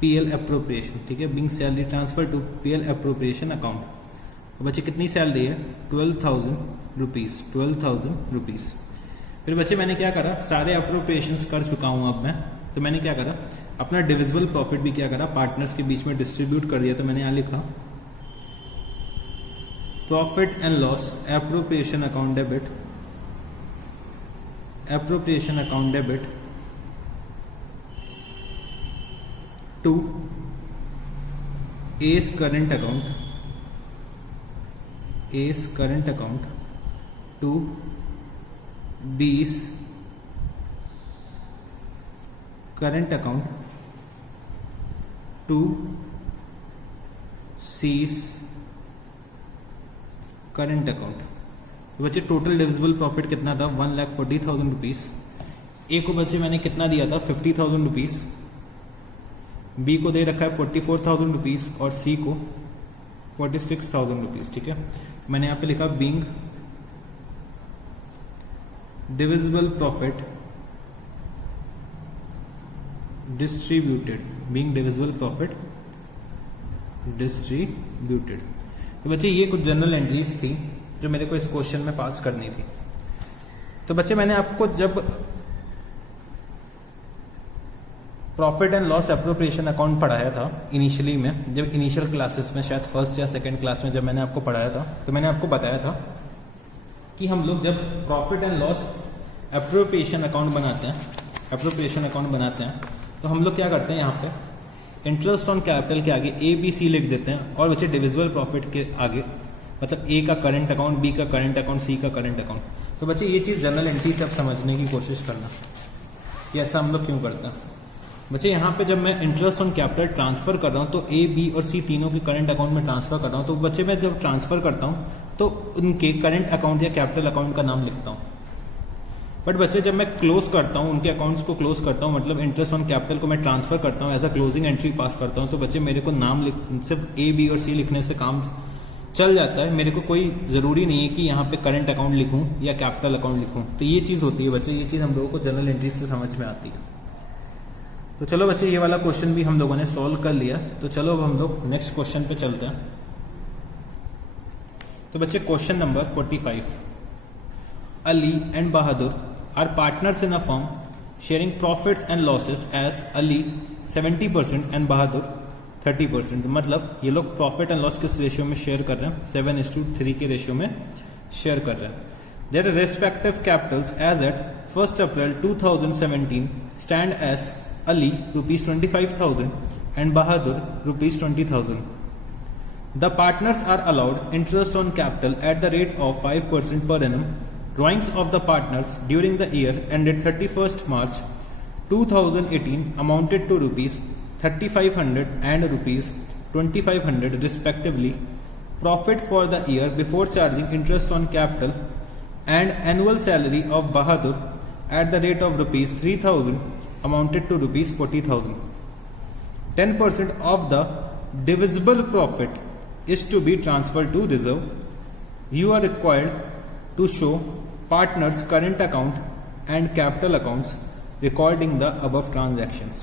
PL appropriation, ठीक है, being salary transfer to PL appropriation account. बच्चे कितनी सैलरी है, 12,000 रुपीज़, 12,000 रुपीज़। फिर बच्चे मैंने क्या करा, सारे अप्रोप्रिएशंस कर चुका हूँ अब मैं, तो मैंने क्या करा, अपना डिविजिबल प्रॉफिट भी क्या करा, पार्टनर्स के बीच में डिस्ट्रीब्यूट कर दिया। तो मैंने यहाँ लिखा profit and loss appropriation account debit, appropriation account debit to A's current account, A's current account to B's current account to C's current account. तो बच्चे टोटल डिविजिबल प्रॉफिट कितना था, 1,40,000 रुपीज़। ए को बच्चे मैंने कितना दिया था, 50,000 रुपीज़। बी को दे रखा है 44,000 रुपीज़ और सी को 46,000 रुपीज़, ठीक है। मैंने यहाँ पे लिखा being divisible profit distributed, being divisible profit distributed. तो बच्चे ये कुछ जनरल एंट्रीज थी जो मेरे को इस क्वेश्चन में पास करनी थी। तो बच्चे मैंने आपको जब profit and loss appropriation account पढ़ाया था इनिशियली में, जब इनिशियल क्लासेस में, शायद फर्स्ट या सेकंड क्लास में जब मैंने आपको पढ़ाया था, तो मैंने आपको बताया था कि हम लोग जब profit and loss appropriation account बनाते हैं, एप्रोप्रिएशन अकाउंट बनाते हैं, तो हम लोग क्या करते हैं, यहाँ पे इंटरेस्ट ऑन कैपिटल के आगे ए बी सी लिख देते हैं और बच्चे डिविजिबल प्रॉफिट के आगे मतलब ए का करंट अकाउंट, बी का करंट अकाउंट, सी का करंट अकाउंट। तो बच्चे ये चीज़ जनरल एंट्री से आप समझने की कोशिश करना कि ऐसा हम लोग क्यों करते हैं। बच्चे यहाँ पे जब मैं इंटरेस्ट ऑन कैपिटल ट्रांसफर कर रहा हूँ तो ए बी और सी तीनों के करंट अकाउंट में ट्रांसफर कर रहा हूँ। तो बच्चे मैं जब ट्रांसफर करता हूँ तो उनके करंट अकाउंट या कैपिटल अकाउंट का नाम लिखता हूँ। बट बच्चे जब मैं क्लोज करता हूँ, उनके अकाउंट्स को क्लोज करता हूँ, मतलब इंटरेस्ट ऑन कैपिटल को मैं ट्रांसफर करता हूँ, एज अ क्लोजिंग एंट्री पास करता हूँ, तो बच्चे मेरे को नाम सिर्फ ए बी और सी लिखने से काम चल जाता है। मेरे को कोई ज़रूरी नहीं है कि यहाँ पे करंट अकाउंट लिखूँ या कैपिटल अकाउंट लिखूँ। तो ये चीज़ होती है बच्चे, ये चीज़ हम लोगों को जनरल एंट्री से समझ में आती है। तो चलो बच्चे ये वाला क्वेश्चन भी हम लोगों ने सॉल्व कर लिया। तो चलो अब हम लोग नेक्स्ट क्वेश्चन पे चलते हैं। तो बच्चे question number 45, Ali and Bahadur are partners in a firm sharing profits and losses as Ali 70% and Bahadur 30%। मतलब ये लोग प्रॉफिट एंड लॉस किस रेशियो में शेयर कर रहे हैं, 7:3 के रेशियो में शेयर कर रहे हैं। Their respective capitals as at 1st April 2017 stand as Ali ₹25,000 and Bahadur ₹20,000. The partners are allowed interest on capital at the rate of 5% per annum. Drawings of the partners during the year ended 31st March 2018 amounted to ₹3,500 and ₹2,500 respectively. Profit for the year before charging interest on capital and annual salary of Bahadur at the rate of ₹3,000 amounted to ₹40,000. 10% of the divisible profit is to be transferred to reserve. You are required to show partners' current account and capital accounts recording the above transactions.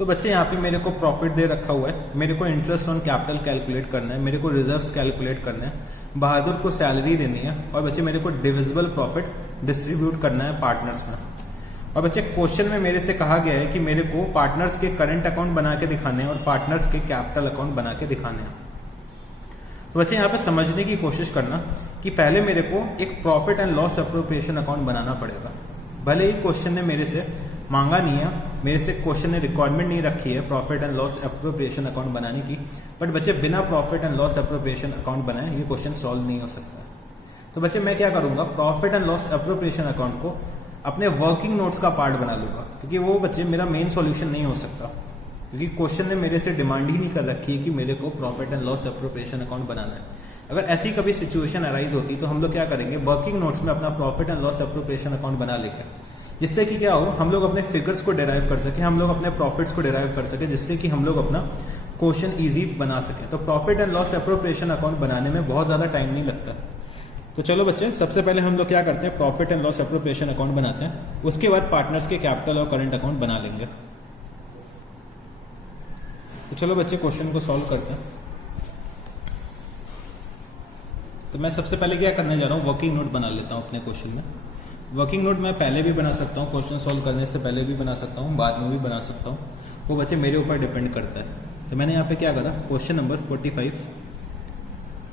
तो बच्चे यहाँ पे मेरे को profit दे रखा हुआ है, मेरे को इंटरेस्ट ऑन कैपिटल कैलकुलेट करना है, मेरे को रिजर्व्स कैलकुलेट करना है, बहादुर को सैलरी देनी है, और बच्चे मेरे को डिविजिबल प्रॉफिट डिस्ट्रीब्यूट करना है पार्टनर्स में। और बच्चे क्वेश्चन में मेरे से कहा गया है कि मेरे को पार्टनर्स के करंट अकाउंट बना के दिखाने हैं और पार्टनर्स के कैपिटल अकाउंट बना के दिखाने हैं। तो बच्चे यहाँ पे समझने की कोशिश करना कि पहले मेरे को एक profit and loss appropriation account बनाना पड़ेगा। भले ही क्वेश्चन ने मेरे से मांगा नहीं है, मेरे से क्वेश्चन ने रिक्वायरमेंट नहीं रखी है profit and loss appropriation account बनाने की, बट बच्चे बिना profit and loss appropriation account बनाए ये क्वेश्चन सॉल्व नहीं हो सकता। तो बच्चे मैं क्या करूंगा, profit and loss appropriation account को अपने वर्किंग नोट्स का पार्ट बना लूंगा, क्योंकि वो बच्चे मेरा मेन सॉल्यूशन नहीं हो सकता, क्योंकि क्वेश्चन ने मेरे से डिमांड ही नहीं कर रखी है कि मेरे को profit and loss appropriation account बनाना है। अगर ऐसी कभी सिचुएशन अराइज होती तो हम लोग क्या करेंगे, वर्किंग नोट्स में अपना profit and loss appropriation account बना लेंगे, जिससे कि क्या हो, हम लोग अपने फिगर्स को डिराइव कर सके, हम लोग अपने प्रॉफिट्स को डिराइव कर सके, जिससे कि हम लोग अपना क्वेश्चन इजी बना सके। तो profit and loss appropriation account बनाने में बहुत ज़्यादा टाइम नहीं लगता। तो चलो बच्चे, सबसे पहले हम लोग क्या करते हैं, profit and loss appropriation account बनाते हैं, उसके बाद पार्टनर्स के कैपिटल और करंट अकाउंट बना लेंगे। तो चलो बच्चे क्वेश्चन को सॉल्व करते हैं। तो मैं सबसे पहले क्या करने जा रहा हूँ, वर्किंग नोट बना लेता हूँ अपने क्वेश्चन में। वर्किंग नोट मैं पहले भी बना सकता हूँ, क्वेश्चन सॉल्व करने से पहले भी बना सकता हूँ, बाद में भी बना सकता हूँ, वो बच्चे मेरे ऊपर डिपेंड करता है। तो मैंने यहाँ पे क्या करा, question number 45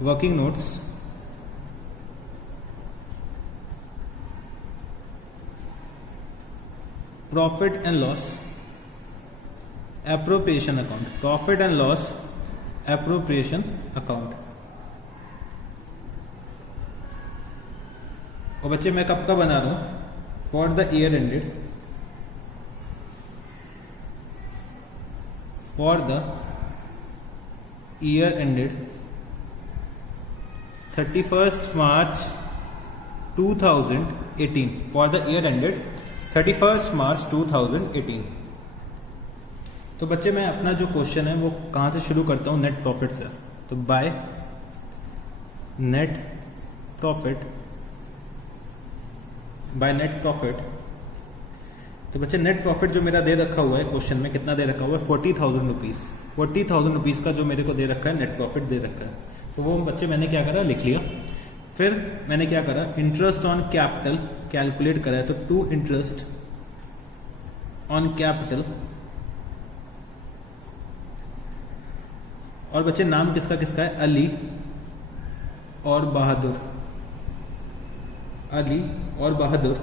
working notes profit and loss appropriation account, profit and loss appropriation account. और बच्चे मैं कब का बना रहा हूं, for the year ended, for the year ended 31st March 2018, for the year ended 31st March 2018। तो बच्चे मैं अपना जो क्वेश्चन है वो कहाँ से शुरू करता हूँ, नेट प्रॉफिट से। तो by net profit, by net profit. तो बच्चे नेट प्रॉफिट जो मेरा दे रखा हुआ है क्वेश्चन में, कितना दे रखा हुआ है, 40,000 रुपीज़। 40,000 रुपीज़ का जो मेरे को दे रखा है नेट प्रॉफिट दे रखा है, तो वो बच्चे मैंने क्या करा, लिख लिया। फिर मैंने क्या करा, इंटरेस्ट ऑन कैपिटल कैलकुलेट करा है, तो टू इंटरेस्ट ऑन कैपिटल। और बच्चे नाम किसका किसका है, अली और बहादुर, अली और बहादुर।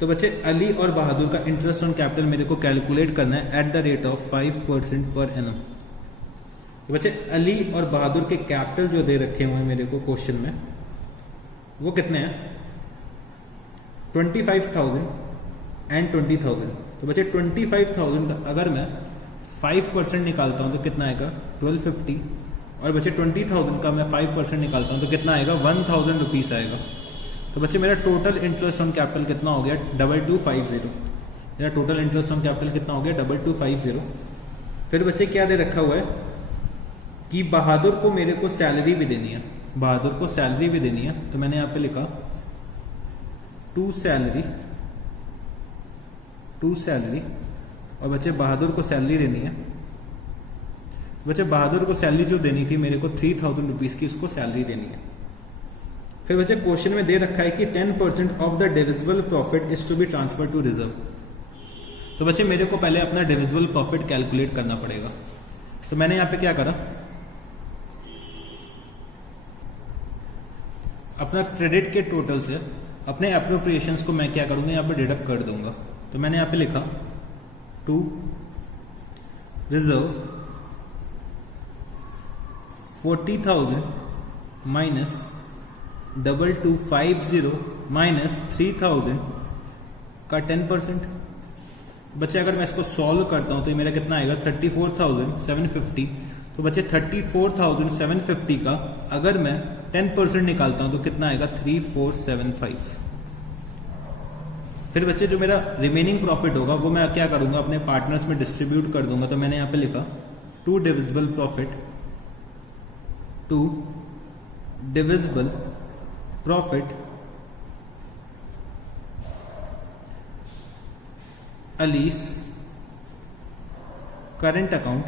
तो बच्चे अली और बहादुर का इंटरेस्ट ऑन कैपिटल मेरे को कैलकुलेट करना है एट द रेट ऑफ 5% पर एनम। तो बच्चे अली और बहादुर के कैपिटल जो दे रखे हुए हैं मेरे को क्वेश्चन में, वो कितने हैं, 25,000 एंड 20,000। तो बच्चे 25,000 का अगर मैं 5% निकालता हूं तो कितना आएगा, 1250। और बच्चे 20,000 का मैं 5% निकालता हूं तो कितना आएगा, 1,000 रुपीज़ आएगा। तो बच्चे मेरा टोटल इंटरेस्ट ऑन कैपिटल कितना हो गया, 2250। मेरा टोटल इंटरेस्ट ऑन कैपिटल कितना हो गया, 2250। फिर बच्चे क्या दे रखा हुआ है कि बहादुर को मेरे को सैलरी भी देनी है, बहादुर को सैलरी भी देनी है। तो मैंने यहाँ पे लिखा टू सैलरी, टू सैलरी। और बच्चे बहादुर को सैलरी देनी है। बच्चे बहादुर को सैलरी जो देनी थी मेरे को 3,000 रुपीज़ की उसको सैलरी देनी है। फिर बच्चे क्वेश्चन में दे रखा है कि 10% of the divisible profit is to be transfer to reserve. तो बच्चे मेरे को पहले अपना डिविजिबल प्रॉफिट कैलकुलेट करना पड़ेगा। तो मैंने यहाँ पे क्या करा, अपना क्रेडिट के टोटल से अपने अप्रोप्रिएशंस को मैं क्या करूँगा, यहाँ पे डिडक्ट कर दूंगा। तो मैंने यहाँ पे लिखा टू रिजर्व 40,000 माइनस 2250 माइनस 3,000 का 10%। बच्चे अगर मैं इसको सॉल्व करता हूँ तो ये मेरा कितना आएगा, 34,750। तो बच्चे 34,750 का अगर मैं 10% निकालता हूँ तो कितना आएगा, 3,475। फिर बच्चे जो मेरा रिमेनिंग प्रॉफिट होगा वो मैं क्या करूँगा, अपने पार्टनर्स में डिस्ट्रीब्यूट कर दूंगा। तो मैंने यहाँ पे लिखा to divisible profit, to divisible profit Ali's current account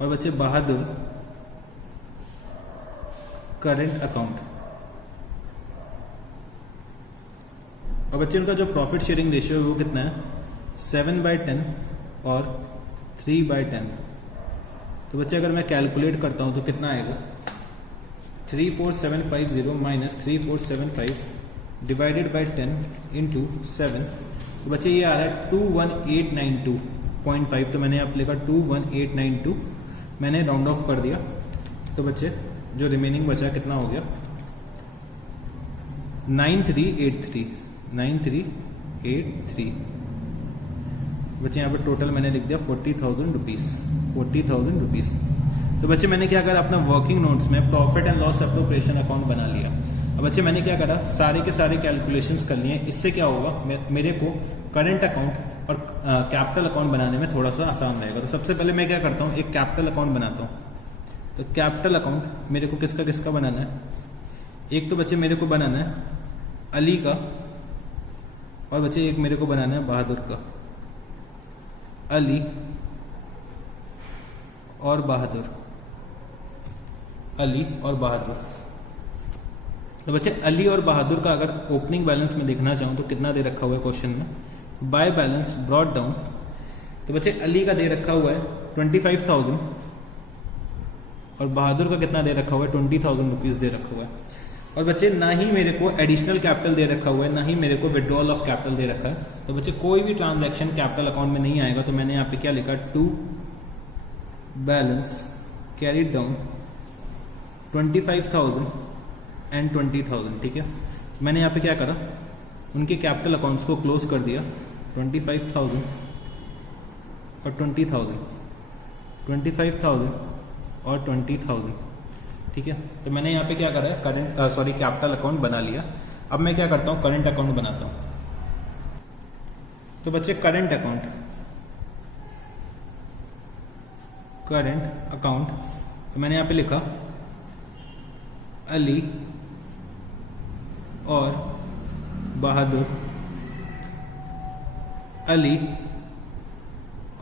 और बच्चे बहादुर करंट अकाउंट। और बच्चे उनका जो प्रॉफिट शेयरिंग रेशियो है वो कितना है 7/10 और 3/10। तो बच्चे अगर मैं कैलकुलेट करता हूं तो कितना आएगा 34750 माइनस 3475 डिवाइडेड बाई 10 इंटू 7। तो बच्चे ये आ रहा है 21892.5। तो मैंने यहाँ पे लिखा 21892, मैंने राउंड ऑफ कर दिया। तो बच्चे जो रिमेनिंग बचा कितना हो गया 9383। बच्चे यहाँ पर टोटल मैंने लिख दिया 40,000 रुपीज़। तो बच्चे मैंने क्या करा अपना वर्किंग नोट्स में profit and loss appropriation account बना लिया। अब बच्चे मैंने क्या करा सारे के सारे कैलकुलेशंस कर लिए। इससे क्या होगा मेरे को करंट अकाउंट और कैपिटल अकाउंट बनाने में थोड़ा सा आसान रहेगा। तो सबसे पहले मैं क्या करता हूँ एक कैपिटल अकाउंट बनाता हूँ। तो कैपिटल अकाउंट मेरे को किसका बनाना है, एक तो बच्चे मेरे को बनाना है अली का और बच्चे एक मेरे को बनाना है बहादुर का। अली और बहादुर, अली और बहादुर। तो बच्चे अली और बहादुर का अगर ओपनिंग बैलेंस में देखना चाहूँ तो कितना दे रखा हुआ है क्वेश्चन में, बाय बैलेंस ब्रॉट डाउन। तो बच्चे अली का दे रखा हुआ है 25,000 और बहादुर का कितना दे रखा हुआ है 20,000 रुपीज़ दे रखा हुआ है। और बच्चे ना ही मेरे को एडिशनल कैपिटल दे रखा हुआ है ना ही मेरे को विड्रॉल ऑफ कैपिटल दे रखा है। तो बच्चे कोई भी ट्रांजैक्शन कैपिटल अकाउंट में नहीं आएगा। तो मैंने यहाँ पे क्या लिखा to balance carried down 25,000 and 20,000। ठीक है, मैंने यहाँ पे क्या करा उनके कैपिटल अकाउंट्स को क्लोज कर दिया 25,000 और 20,000, 25,000 और 20,000। ठीक है, तो मैंने यहाँ पे क्या करा है कैपिटल अकाउंट बना लिया। अब मैं क्या करता हूँ करंट अकाउंट बनाता हूँ। तो बच्चे करंट अकाउंट मैंने यहाँ पे लिखा अली और बहादुर, अली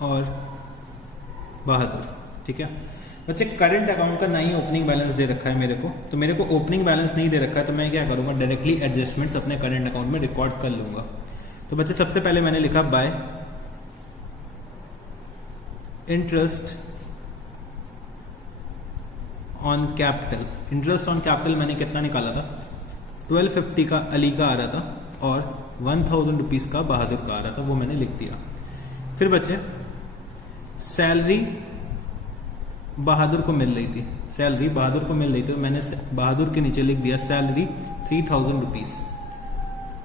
और बहादुर। ठीक है बच्चे, करंट अकाउंट का ना ही ओपनिंग बैलेंस दे रखा है मेरे को, तो मेरे को ओपनिंग बैलेंस नहीं दे रखा है। तो मैं क्या करूंगा डायरेक्टली एडजस्टमेंट्स अपने करंट अकाउंट में रिकॉर्ड कर लूंगा। तो बच्चे सबसे पहले मैंने लिखा by interest on capital. Interest on capital मैंने कितना निकाला था 1250 का अली का आ रहा था और 1,000 रुपीज़ का बहादुर का आ रहा था, वो मैंने लिख दिया। फिर बच्चे सैलरी बहादुर को मिल रही थी, तो मैंने बहादुर के नीचे लिख दिया सैलरी 3,000 रुपीज़।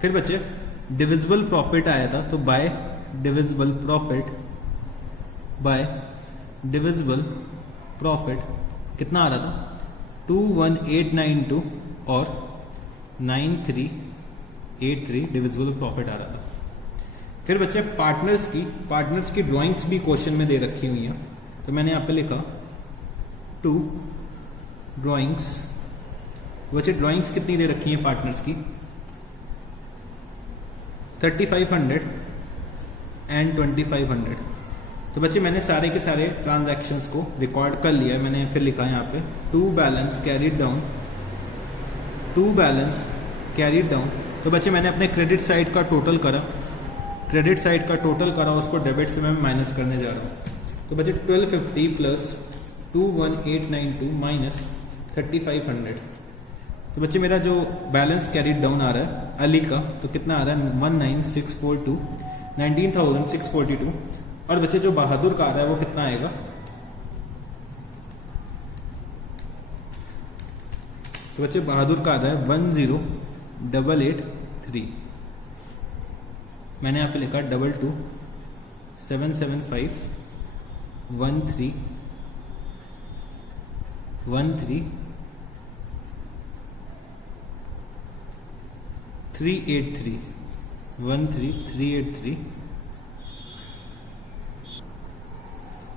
फिर बच्चे डिविजिबल प्रॉफिट आया था, तो बाय डिविजिबल प्रॉफिट कितना आ रहा था 21,892 और 9,383 डिविजिबल प्रॉफिट आ रहा था। फिर बच्चे पार्टनर्स की ड्राइंग्स भी क्वेश्चन में दे रखी हुई हैं। तो मैंने यहाँ पे लिखा 2 ड्राइंग्स। बच्चे ड्राइंग्स कितनी दे रखी हैं पार्टनर्स की 3,500 एंड 2,500। तो बच्चे मैंने सारे के सारे ट्रांजैक्शंस को रिकॉर्ड कर लिया है। मैंने फिर लिखा है यहाँ पे टू बैलेंस कैरीड डाउन। तो बच्चे मैंने अपने क्रेडिट साइड का टोटल करा, उसको डेबिट से मैं माइनस करने जा रहा हूँ। तो बच्चे 1250 प्लस 21,892 माइनस 3,500। तो बच्चे मेरा जो बैलेंस कैरीड डाउन आ रहा है अली का, तो कितना आ रहा है 19,642। और बच्चे जो बहादुर का आ रहा है वो कितना आएगा, तो बच्चे बहादुर का आ रहा है 10,883। मैंने यहाँ पे लिखा 22,775 13,383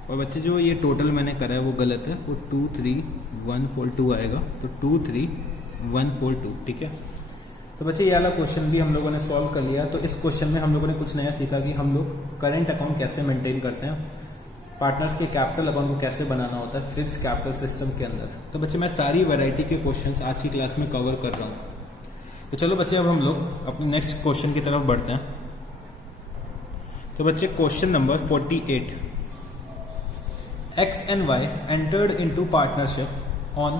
और बच्चे जो ये टोटल मैंने करा है वो गलत है, वो 23,142 आएगा। तो 23,142। ठीक है, तो तो बच्चे ये वाला क्वेश्चन भी हम लोगों ने सॉल्व कर लिया। तो इस क्वेश्चन में हम लोगों ने कुछ नया सीखा कि हम लोग करेंट अकाउंट कैसे मेंटेन करते हैं, पार्टनर्स के कैपिटल अकाउंट को कैसे बनाना होता है फिक्स कैपिटल सिस्टम के अंदर। तो बच्चे मैं सारी वैरायटी के क्वेश्चंस आज की क्लास में कवर कर रहा हूँ। तो चलो बच्चे अब हम लोग अपने नेक्स्ट क्वेश्चन की तरफ बढ़ते हैं। तो बच्चे question number 48, X and Y entered into partnership on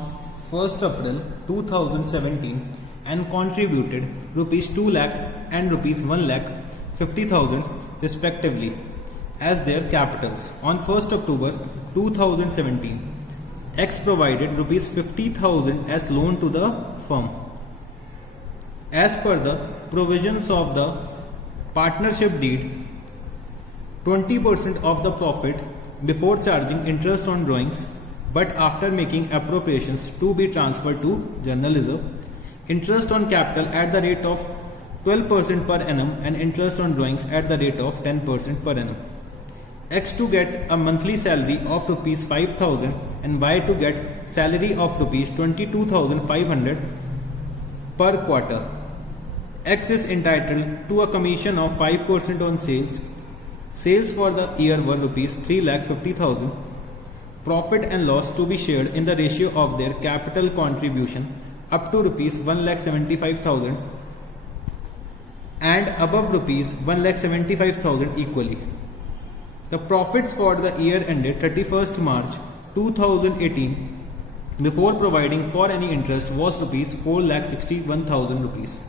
1st April 2017 and contributed rupees 2 lakh and rupees 1 lakh 50,000 respectively as their capitals. On 1st October 2017, X provided rupees 50,000 as loan to the firm. As per the provisions of the partnership deed, 20% of the profit before charging interest on drawings, but after making appropriations to be transferred to general reserve, interest on capital at the rate of 12% per annum and interest on drawings at the rate of 10% per annum. X to get a monthly salary of rupees 5,000 and Y to get salary of rupees 22,500 per quarter. X is entitled to a commission of 5% on sales. Sales for the year were rupees 3,50,000. Profit and loss to be shared in the ratio of their capital contribution up to rupees 1,75,000 and above rupees 1,75,000 equally. The profits for the year ended 31st March 2018 before providing for any interest was rupees 4,61,000 rupees.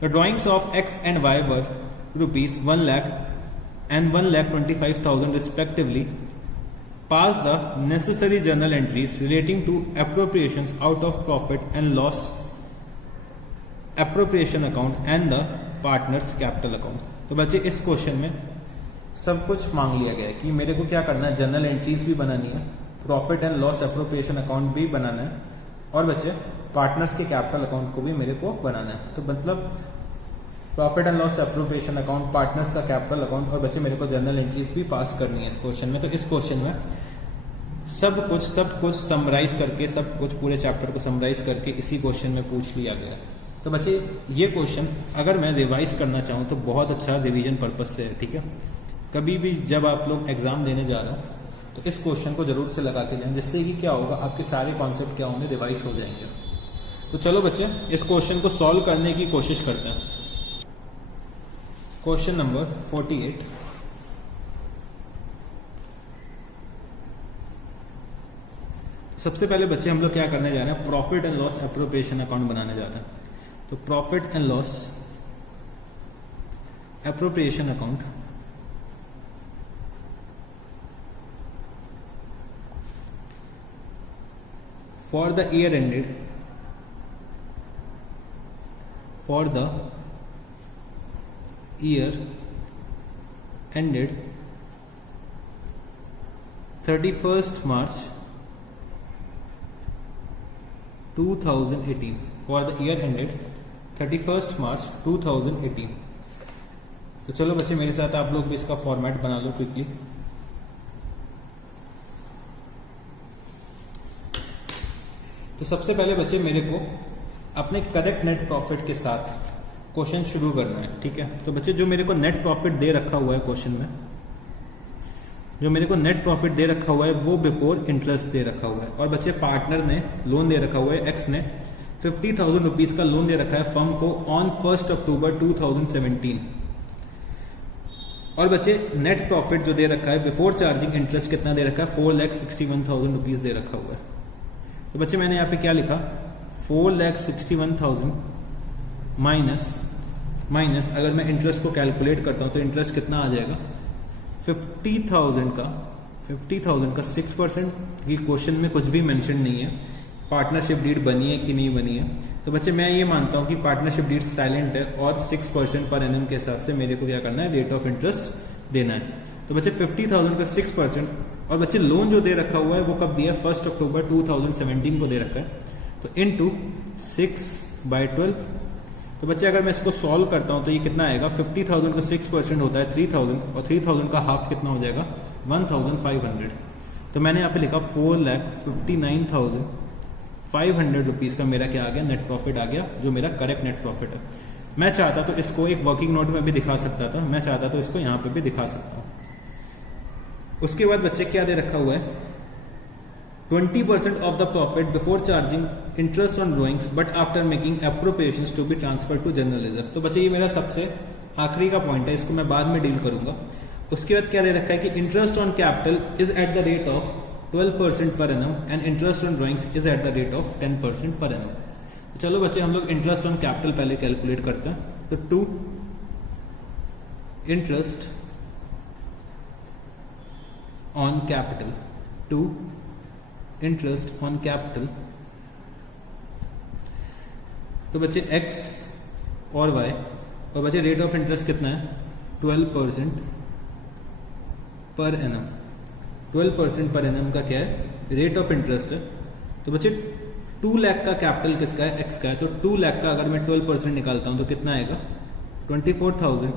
The drawings of X and Y were rupees 1 lakh and 1,25,000 respectively. Pass the necessary journal entries relating to appropriations out of profit and loss appropriation account and the partners capital account. तो बच्चे इस question में सब कुछ मांग लिया गया है कि मेरे को क्या करना है, जनरल एंट्रीज भी बनानी है, profit and loss appropriation account भी बनाना है और बच्चे पार्टनर्स के कैपिटल अकाउंट को भी मेरे को बनाना है। तो मतलब profit and loss appropriation account, partners का कैपिटल अकाउंट और बच्चे मेरे को जनरल एंट्रीज भी पास करनी है इस क्वेश्चन में। तो इस क्वेश्चन में सब कुछ समराइज करके, सब कुछ पूरे चैप्टर को समराइज करके इसी क्वेश्चन में पूछ लिया गया। तो बच्चे ये क्वेश्चन अगर मैं रिवाइज करना चाहूँ तो बहुत अच्छा रिवीजन पर्पज से है, ठीक है। कभी भी जब आप लोग एग्जाम देने जा रहे हो तो इस क्वेश्चन को जरूर से लगा के जाएं, जिससे कि क्या होगा, आपके सारे कॉन्सेप्ट क्या होंगे, रिवाइज हो जाएंगे। तो चलो बच्चे इस क्वेश्चन को सॉल्व करने की कोशिश करते हैं। क्वेश्चन नंबर 48, सबसे पहले बच्चे हम लोग क्या करने जा रहे हैं, profit and loss appropriation account बनाने जाते हैं। तो profit and loss appropriation account for the year ended, for the year ended 31st March 2018, for the year ended 31st March 2018। तो चलो बच्चे मेरे साथ आप लोग भी इसका फॉर्मेट बना लो क्विकली। तो सबसे पहले बच्चे मेरे को अपने करेक्ट नेट प्रॉफिट के साथ क्वेश्चन शुरू करना है, ठीक है। तो बच्चे जो मेरे को नेट प्रॉफिट दे रखा हुआ है क्वेश्चन में, जो मेरे को नेट प्रॉफिट दे रखा हुआ है वो बिफोर इंटरेस्ट दे रखा हुआ है। और बच्चे पार्टनर ने लोन दे रखा हुआ है, एक्स ने 50,000 रुपीज का लोन दे रखा है फर्म को ऑन 1st अक्टूबर 2017। और बच्चे नेट प्रॉफिट जो दे रखा है बिफोर चार्जिंग इंटरेस्ट कितना दे रखा है, 4,61,000 रुपीज दे रखा हुआ है। तो बच्चे मैंने यहाँ पे क्या लिखा, 4,61,000 माइनस अगर मैं इंटरेस्ट को कैलकुलेट करता हूँ तो इंटरेस्ट कितना आ जाएगा, 50,000 का 6%। ये क्वेश्चन में कुछ भी मेंशन नहीं है पार्टनरशिप डीड बनी है कि नहीं बनी है। तो बच्चे मैं ये मानता हूँ कि पार्टनरशिप डीड साइलेंट है और 6% पर एनएम के हिसाब से मेरे को क्या करना है, रेट ऑफ इंटरेस्ट देना है। तो बच्चे 50,000 का 6%, और बच्चे लोन जो दे रखा हुआ है वो कब दिया, 1 अक्टूबर 2017 को दे रखा है। तो इनटू 6/12। तो बच्चे अगर मैं इसको सॉल्व करता हूँ तो ये कितना आएगा, 50,000 का 6% होता है 3,000, और 3,000 का हाफ कितना हो 500 रुपीज़ का मेरा क्या आ गया, नेट प्रॉफिट आ गया, जो मेरा करेक्ट नेट प्रॉफिट है। मैं चाहता तो इसको एक वर्किंग नोट में भी दिखा सकता था, मैं चाहता तो इसको यहाँ पे भी दिखा सकता हूँ। उसके बाद बच्चे क्या दे रखा हुआ है, 20% of the profit before charging interest on drawings but after making appropriations to be transfer to general reserve. तो बच्चे ये मेरा सबसे आखिरी का पॉइंट है, इसको मैं बाद में डील करूंगा। उसके बाद क्या दे रखा है कि interest on capital is at the rate of 12% per annum and interest on drawings is at the rate of 10% per annum. तो चलो बच्चे हम लोग इंटरेस्ट ऑन कैपिटल पहले कैलकुलेट करते हैं। तो to interest on capital, to interest on capital, तो बच्चे x और y, और बच्चे रेट ऑफ इंटरेस्ट कितना है 12% पर एनम। 12% पर एनम का क्या है, रेट ऑफ इंटरेस्ट है। तो बच्चे 2 लाख का कैपिटल किसका है, x का है। तो 2 लाख का अगर मैं 12% निकालता हूं तो कितना आएगा 24,000।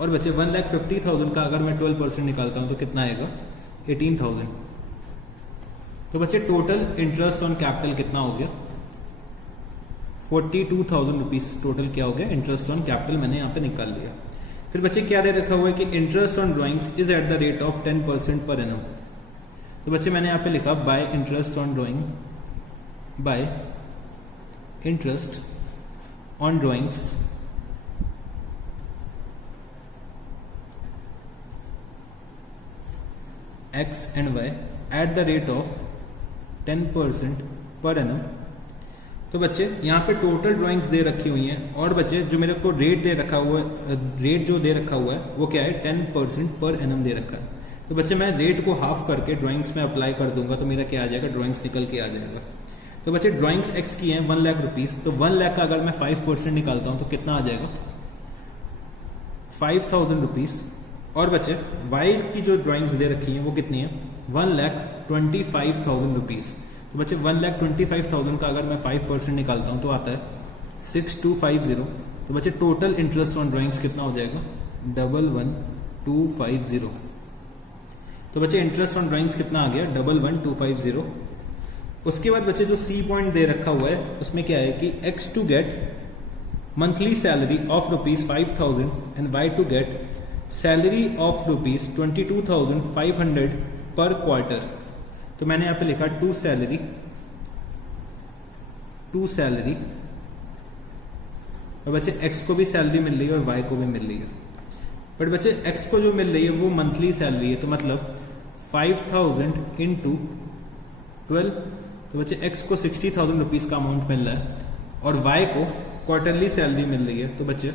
और बच्चे 1,50,000 का अगर मैं 12% निकालता हूं तो कितना आएगा 18,000। तो बच्चे टोटल इंटरेस्ट ऑन कैपिटल कितना हो गया 42,000 रुपीज। टोटल क्या हो गया इंटरेस्ट ऑन कैपिटल मैंने यहाँ पे निकाल लिया। फिर बच्चे क्या दे रखा हुआ है कि interest on drawings is at the rate of 10% per annum. तो बच्चे मैंने यहाँ पे लिखा by interest on drawing, bye interest on drawings x and y at the rate of 10% per annum. तो बच्चे यहाँ पे टोटल ड्राइंग्स दे रखी हुई हैं, और बच्चे जो मेरे को रेट दे रखा हुआ है, रेट जो दे रखा हुआ है वो क्या है 10% पर एनम दे रखा है। तो बच्चे मैं रेट को हाफ करके ड्राइंग्स में अप्लाई कर दूंगा तो मेरा क्या आ जाएगा, ड्राइंग्स निकल के आ जाएगा। तो बच्चे ड्राइंग्स एक्स की हैं 1 लाख रुपीज़, तो 1 लाख का अगर मैं 5% निकालता हूँ तो कितना आ जाएगा 5,000 रुपीज़। और बच्चे वाई की जो ड्राइंग्स दे रखी हैं वो कितनी है 1,25,000 रुपीज़। तो बच्चे 1,25,000 का अगर मैं 5% निकालता हूँ तो आता है 6,250। तो बच्चे टोटल इंटरेस्ट ऑन ड्राइंग्स कितना हो जाएगा 11,1,250। तो बच्चे इंटरेस्ट ऑन ड्राइंग्स कितना आ गया 11,1,250। उसके बाद बच्चे जो सी पॉइंट दे रखा हुआ है उसमें क्या है कि X to get monthly salary of ₹5,000 and Y to get salary of ₹22,500 per quarter. तो मैंने यहाँ पे लिखा टू सैलरी, और बच्चे x को भी सैलरी मिल रही है और y को भी मिल रही है। बट बच्चे x को जो मिल रही है वो मंथली सैलरी है, तो मतलब 5,000 इंटू 12। तो बच्चे x को 60,000 रुपीज़ का अमाउंट मिल रहा है और y को क्वार्टरली सैलरी मिल रही है। तो बच्चे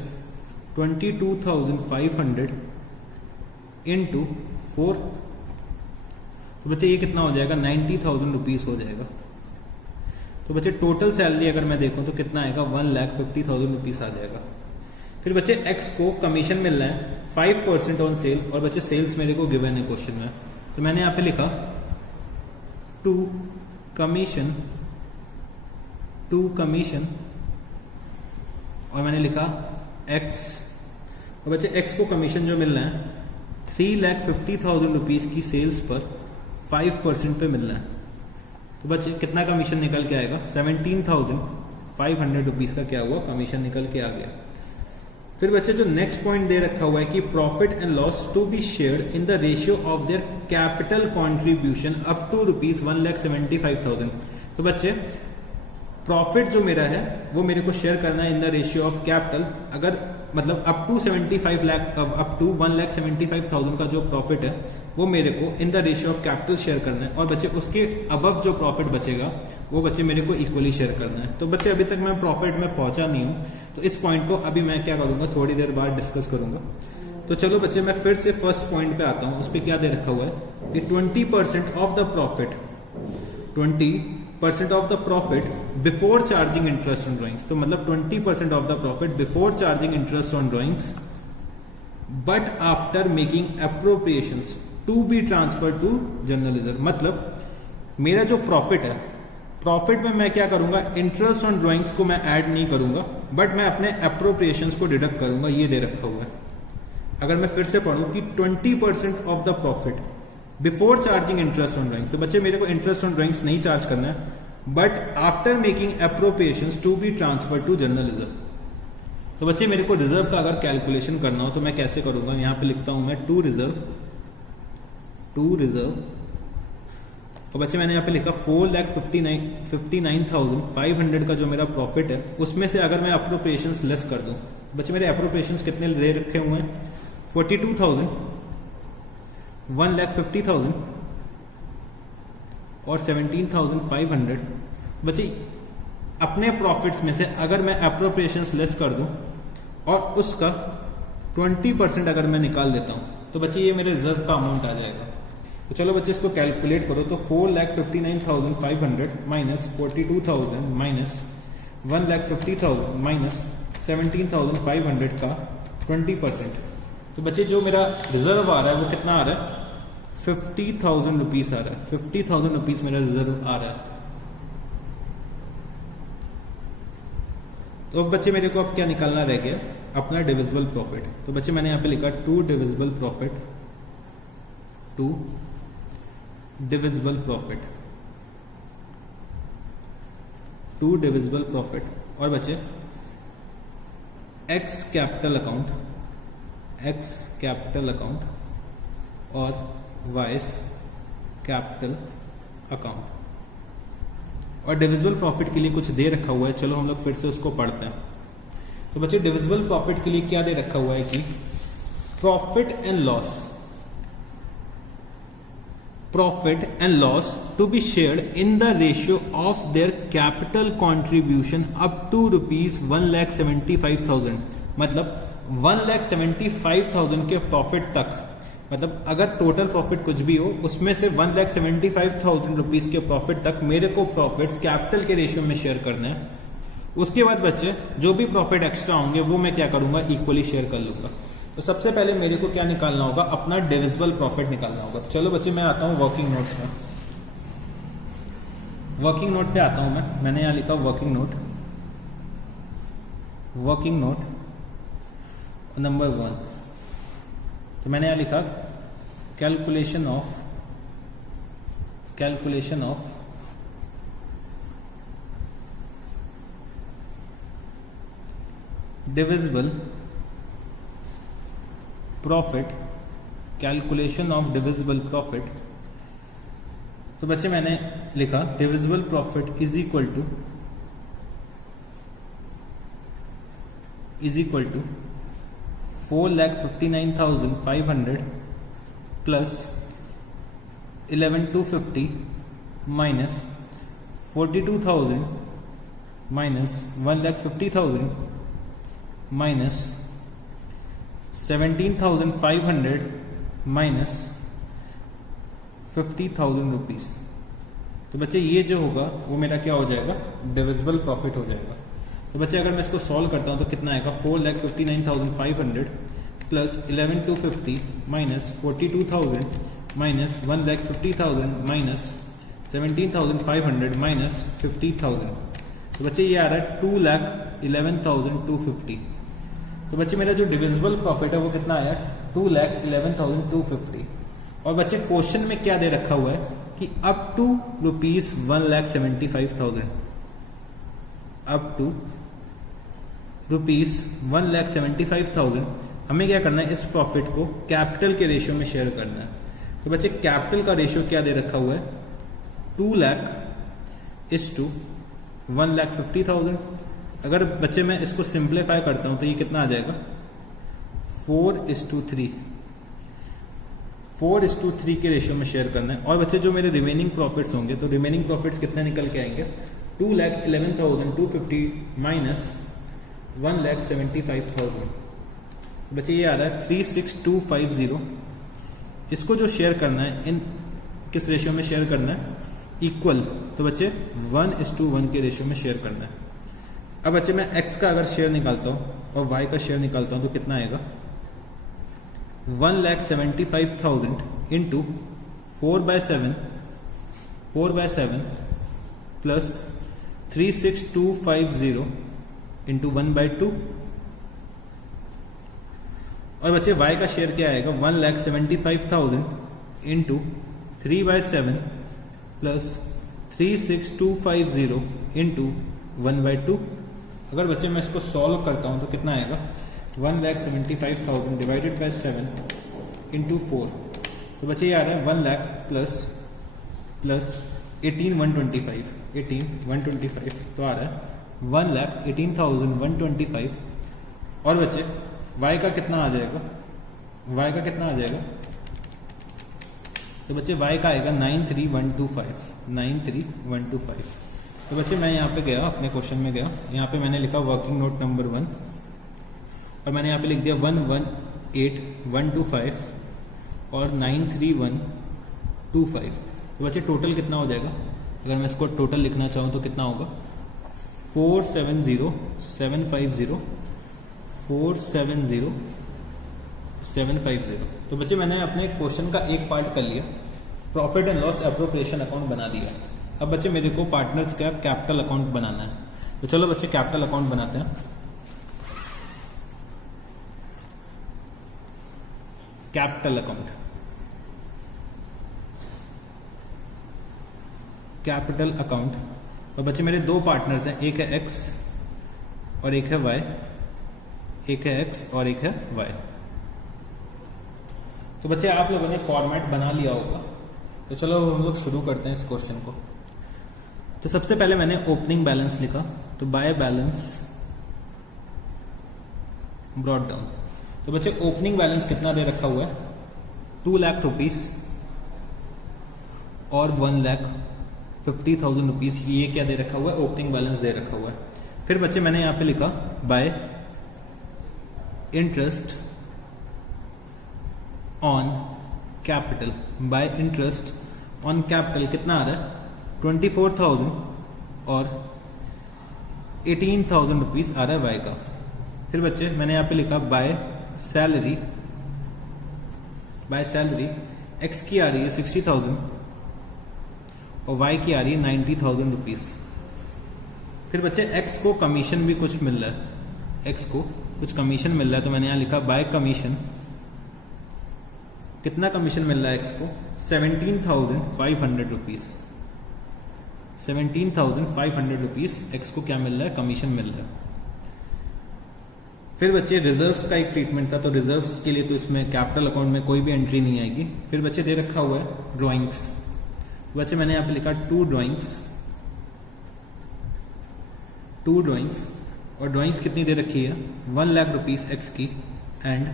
22,500 इंटू 4, तो बच्चे ये कितना हो जाएगा 90,000 रुपीज़ हो जाएगा। तो बच्चे टोटल सैलरी अगर मैं देखूं तो कितना आएगा 1,50,000 रुपीज़ आ जाएगा। फिर बच्चे x को कमीशन मिल रहा है 5% ऑन सेल, और बच्चे सेल्स मेरे को गिवन है क्वेश्चन में, तो मैंने यहाँ पे लिखा टू कमीशन और मैंने लिखा x। और बच्चे x को कमीशन जो मिल रहा है 3,50,000 रुपीज़ की सेल्स पर 5% पे मिल रहा है। तो बच्चे कितना कमीशन निकल के आएगा 17,500 रुपीज़ का क्या हुआ कमीशन निकल के आ गया। फिर बच्चे जो नेक्स्ट पॉइंट दे रखा हुआ है कि profit and loss to be shared in the ratio of their capital contribution up to ₹1,75,000। तो बच्चे प्रॉफिट जो मेरा है वो मेरे को शेयर करना है इन द रेशियो ऑफ कैपिटल, अगर मतलब अप टू 1,75,000 का जो प्रॉफिट है वो मेरे को इन the ratio of capital share करना है, और बच्चे उसके अबव जो प्रॉफिट बचेगा वो बच्चे मेरे को इक्वली शेयर करना है। तो बच्चे अभी तक मैं प्रॉफिट में पहुंचा नहीं हूँ, तो इस पॉइंट को अभी मैं क्या करूँगा थोड़ी देर बाद डिस्कस करूँगा। तो चलो बच्चे मैं फिर से फर्स्ट पॉइंट पे आता हूँ। उस पर क्या दे रखा हुआ है कि 20% of the profit, 20% of the profit before charging interest on drawings. तो मतलब 20% of the profit before charging interest on drawings but after making appropriations to be transfer to general reserve. मतलब मेरा जो प्रॉफिट है, प्रॉफिट में मैं क्या करूंगा इंटरेस्ट ऑन ड्राइंग्स को मैं ऐड नहीं करूंगा, बट मैं अपने अप्रोप्रिएशंस को डिडक्ट करूंगा। ये दे रखा हुआ है। अगर मैं फिर से पढ़ूं कि 20% of the profit before charging interest on drawings, तो बच्चे मेरे को इंटरेस्ट ऑन ड्राइंग्स नहीं चार्ज करना है, but after making appropriations to be transfer to general reserve. तो बच्चे मेरे को रिजर्व का अगर कैलकुलेशन करना हो तो मैं कैसे करूंगा, यहां पे लिखता हूं मैं टू रिजर्व। तो बच्चे मैंने यहाँ पे लिखा 4,59,500 का जो मेरा प्रॉफिट है उसमें से अगर मैं अप्रोप्रिएशंस लेस कर दूं, बच्चे मेरे अप्रोप्रिएशंस कितने दे रखे हुए हैं 42,000, 1,50,000 और 17,500। बच्चे अपने प्रॉफिट्स में से अगर मैं अप्रोप्रिएशंस लेस कर दूं और उसका 20% अगर मैं निकाल देता हूं तो बच्चे ये मेरे रिजर्व का अमाउंट आ जाएगा। तो चलो बच्चे इसको कैलकुलेट करो। तो 4,59,500 माइनस 42,000 माइनस 1,50,000 माइनस 17,500 का 20%। तो बच्चे जो मेरा रिजर्व आ रहा है वो कितना आ रहा है 50,000 रुपीज आ रहा है। 50,000 रुपीज मेरा रिजर्व आ रहा है। तो अब बच्चे मेरे को अब क्या निकालना रह गया, अपना डिविजिबल प्रॉफिट। तो बच्चे मैंने यहाँ पे लिखा टू डिविजिबल प्रॉफिट और बच्चे एक्स कैपिटल अकाउंट और वाइस कैपिटल अकाउंट। और डिविजिबल प्रॉफिट के लिए कुछ दे रखा हुआ है, चलो हम लोग फिर से उसको पढ़ते हैं। तो बच्चे डिविजिबल प्रॉफिट के लिए क्या दे रखा हुआ है कि profit and loss to be shared in the ratio of their capital contribution up to ₹1,75,000। मतलब 1,75,000 के प्रॉफिट तक, मतलब अगर टोटल प्रॉफिट कुछ भी हो उसमें से 1,75,000 रुपीज के प्रॉफिट तक मेरे को प्रॉफिट्स कैपिटल के रेशियो में शेयर करना है। उसके बाद बच्चे जो भी प्रॉफिट एक्स्ट्रा होंगे वो मैं क्या करूंगा, इक्वली शेयर कर लूंगा। तो सबसे पहले मेरे को क्या निकालना होगा, अपना डिविजिबल प्रॉफिट निकालना होगा। तो चलो बच्चे मैं आता हूं वर्किंग नोट्स में। वर्किंग नोट पे आता हूं मैंने यहां लिखा वर्किंग नोट नंबर 1। तो मैंने यहां लिखा कैलकुलेशन ऑफ डिविजिबल प्रॉफिट, तो बच्चे मैंने लिखा divisible profit is equal to 4,59,500 plus 11,250 minus 42,000 minus 1,50,000 minus 17,500 minus 50,000 rupees. तो बच्चे ये जो होगा वो मेरा क्या हो जाएगा, डिविजिबल प्रॉफिट हो जाएगा। तो बच्चे अगर मैं इसको सॉल्व करता हूँ तो कितना आएगा 4,59,500 plus 11,250 minus 42,000 minus 1,50,000 minus 17,500 minus 50,000। तो बच्चे ये आ रहा है 2,11,250। तो बच्चे मेरा जो डिविजिबल प्रॉफिट है वो कितना आया 2,11,250। और बच्चे क्वेश्चन में क्या दे रखा हुआ है कि अप टू ₹1,75,000, अप टू ₹1,75,000 हमें क्या करना है, इस प्रॉफिट को कैपिटल के रेशियो में शेयर करना है। तो बच्चे कैपिटल का रेशियो क्या दे रखा हुआ है 2 लाख इस टू 1,50,000। अगर बच्चे मैं इसको सिंप्लीफाई करता हूं तो ये कितना आ जाएगा 4:3, 4:3 के रेशियो में शेयर करना है। और बच्चे जो मेरे रिमेनिंग प्रॉफिट्स होंगे तो रिमेनिंग प्रॉफिट्स कितने निकल के आएंगे 2,11,250 माइनस 1,75,000। बच्चे ये आ रहा है 36,250। इसको जो शेयर करना है इन किस रेशियो में शेयर करना है, इक्वल। तो बच्चे 1:1 के रेशियो में शेयर करना है। अब बच्चे मैं x का अगर शेयर निकालता हूं और y का शेयर निकालता हूं तो कितना आएगा 1,75,000 इंटू 4/7 प्लस 36,250 इंटू 1/2। और बच्चे y का शेयर क्या आएगा 1,75,000 इंटू 3/7 प्लस 36250 इंटू 1/2। अगर बच्चे मैं इसको सॉल्व करता हूँ तो कितना आएगा 1,75,000 डिवाइडेड बाय 7 इंटू 4। तो बच्चे ये आ रहा है 1 लाख प्लस 18,125 तो आ रहा है 1,18,125। और बच्चे y का कितना आ जाएगा, y का कितना आ जाएगा, तो बच्चे y का आएगा 93,125। तो बच्चे मैं यहाँ पे गया, अपने क्वेश्चन में गया, यहाँ पे मैंने लिखा वर्किंग नोट नंबर 1 और मैंने यहाँ पे लिख दिया 118,125 और 93,125। तो बच्चे टोटल कितना हो जाएगा, अगर मैं इसको टोटल लिखना चाहूँ तो कितना होगा 470,750। तो बच्चे मैंने अपने क्वेश्चन का एक पार्ट कर लिया, profit and loss appropriation account बना दिया। अब बच्चे मेरे को पार्टनर्स का कैपिटल अकाउंट बनाना है। तो चलो बच्चे कैपिटल अकाउंट बनाते हैं। Capital account, capital account. और बच्चे मेरे दो पार्टनर्स हैं, एक है एक्स और एक है वाई, एक है एक्स और एक है वाई। तो बच्चे आप लोगों ने फॉर्मेट बना लिया होगा, तो चलो हम लोग शुरू करते हैं इस क्वेश्चन को। तो सबसे पहले मैंने ओपनिंग बैलेंस लिखा, तो बाय बैलेंस ब्रॉट डाउन। तो बच्चे ओपनिंग बैलेंस कितना दे रखा हुआ है 2 लाख रुपीस और 1,50,000 रुपीस, ये क्या दे रखा हुआ है ओपनिंग बैलेंस दे रखा हुआ है। फिर बच्चे मैंने यहाँ पे लिखा by interest on capital, bye interest on capital कितना आ रहा है 24,000 और 18,000 रुपीस आ रहा है वाई का। फिर बच्चे मैंने यहाँ पे लिखा by salary, by salary x की आ रही है 60,000 और वाई की आ रही है 90,000 रुपीस। फिर बच्चे एक्स को कमीशन भी कुछ मिल रहा है, एक्स को कुछ कमीशन मिल रहा है, तो मैंने यहाँ लिखा बाय कमीशन, कितना कमीशन मिल रहा है एक्स को 17,500 रुपीस, 17,500 रुपीस एक्स को क्या मिल रहा है कमीशन मिल रहा है। फिर बच्चे रिजर्व्स का एक ट्रीटमेंट था, तो रिजर्व्स के लिए तो इसमें कैपिटल अकाउंट में कोई भी एंट्री नहीं आएगी। फिर बच्चे दे रखा हुआ है ड्राइंग्स, बच्चे मैंने यहाँ पे लिखा 2 ड्राइंग्स, 2 ड्राइंग्स। और ड्राइंग्स कितनी दे रखी है 1 लाख रुपीस एक्स की एंड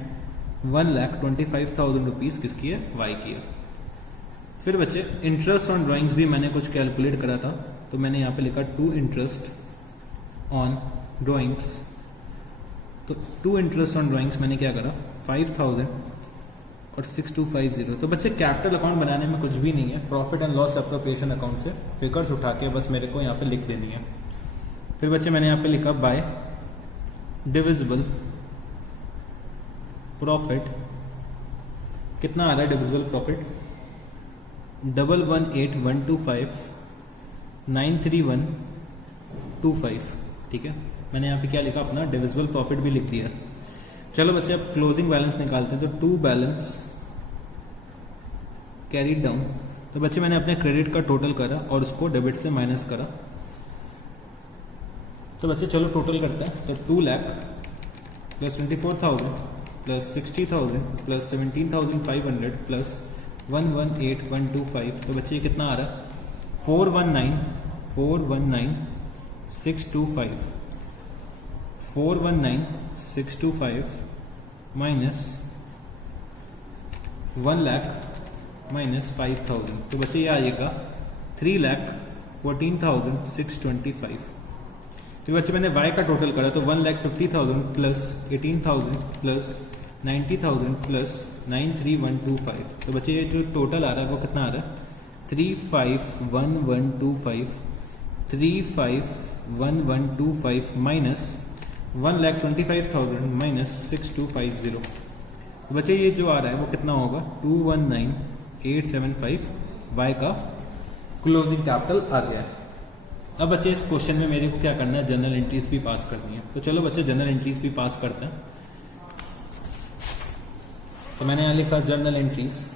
1,25,000 रुपीस किसकी है वाई की है। फिर बच्चे इंटरेस्ट ऑन ड्राइंग्स भी मैंने कुछ कैलकुलेट करा था, तो मैंने यहाँ पे लिखा 2 इंटरेस्ट ऑन ड्राइंग्स। तो 2 इंटरेस्ट ऑन ड्राइंग्स मैंने क्या करा 5,000 और 6,250। तो बच्चे कैपिटल अकाउंट बनाने में कुछ भी नहीं है, profit and loss appropriation account से फिगर्स उठा के बस मेरे को यहाँ पे लिख देनी है। फिर बच्चे मैंने यहाँ पे लिखा बाय डिविजिबल प्रॉफिट, कितना आ रहा है डिविजिबल प्रॉफिट 118,125 93125। ठीक है, मैंने यहाँ पे क्या लिखा अपना डिविजिबल प्रॉफिट भी लिख दिया। चलो बच्चे अब क्लोजिंग बैलेंस निकालते हैं। तो 2 बैलेंस कैरीड डाउन, तो बच्चे मैंने अपने क्रेडिट का टोटल करा और उसको डेबिट से माइनस करा। तो बच्चे चलो टोटल करते हैं। तो 2 lakh plus 24,000 plus 60,000 plus 17,500 plus 118,125। तो बच्चे कितना आ रहा है 419,625, 419,625 माइनस 1 लाख माइनस 5,000। तो बच्चे ये आएगा 3,14,625। तो बच्चे मैंने y का टोटल करा, तो 1,50,000 प्लस 18,000 प्लस 90,000 प्लस 93,125। तो बच्चे ये जो टोटल आ रहा है वो कितना आ रहा है 35,1125, 35,1125 माइनस 1,25,000 माइनस 6,250। तो बच्चे ये जो आ रहा है वो कितना होगा 219,875 y का क्लोजिंग कैपिटल आ गया है। अब बच्चे इस क्वेश्चन में मेरे को क्या करना है जनरल एंट्रीज भी पास करनी है। तो चलो बच्चे जनरल एंट्रीज भी पास करते हैं। तो मैंने यहाँ लिखा जर्नल एंट्रीज।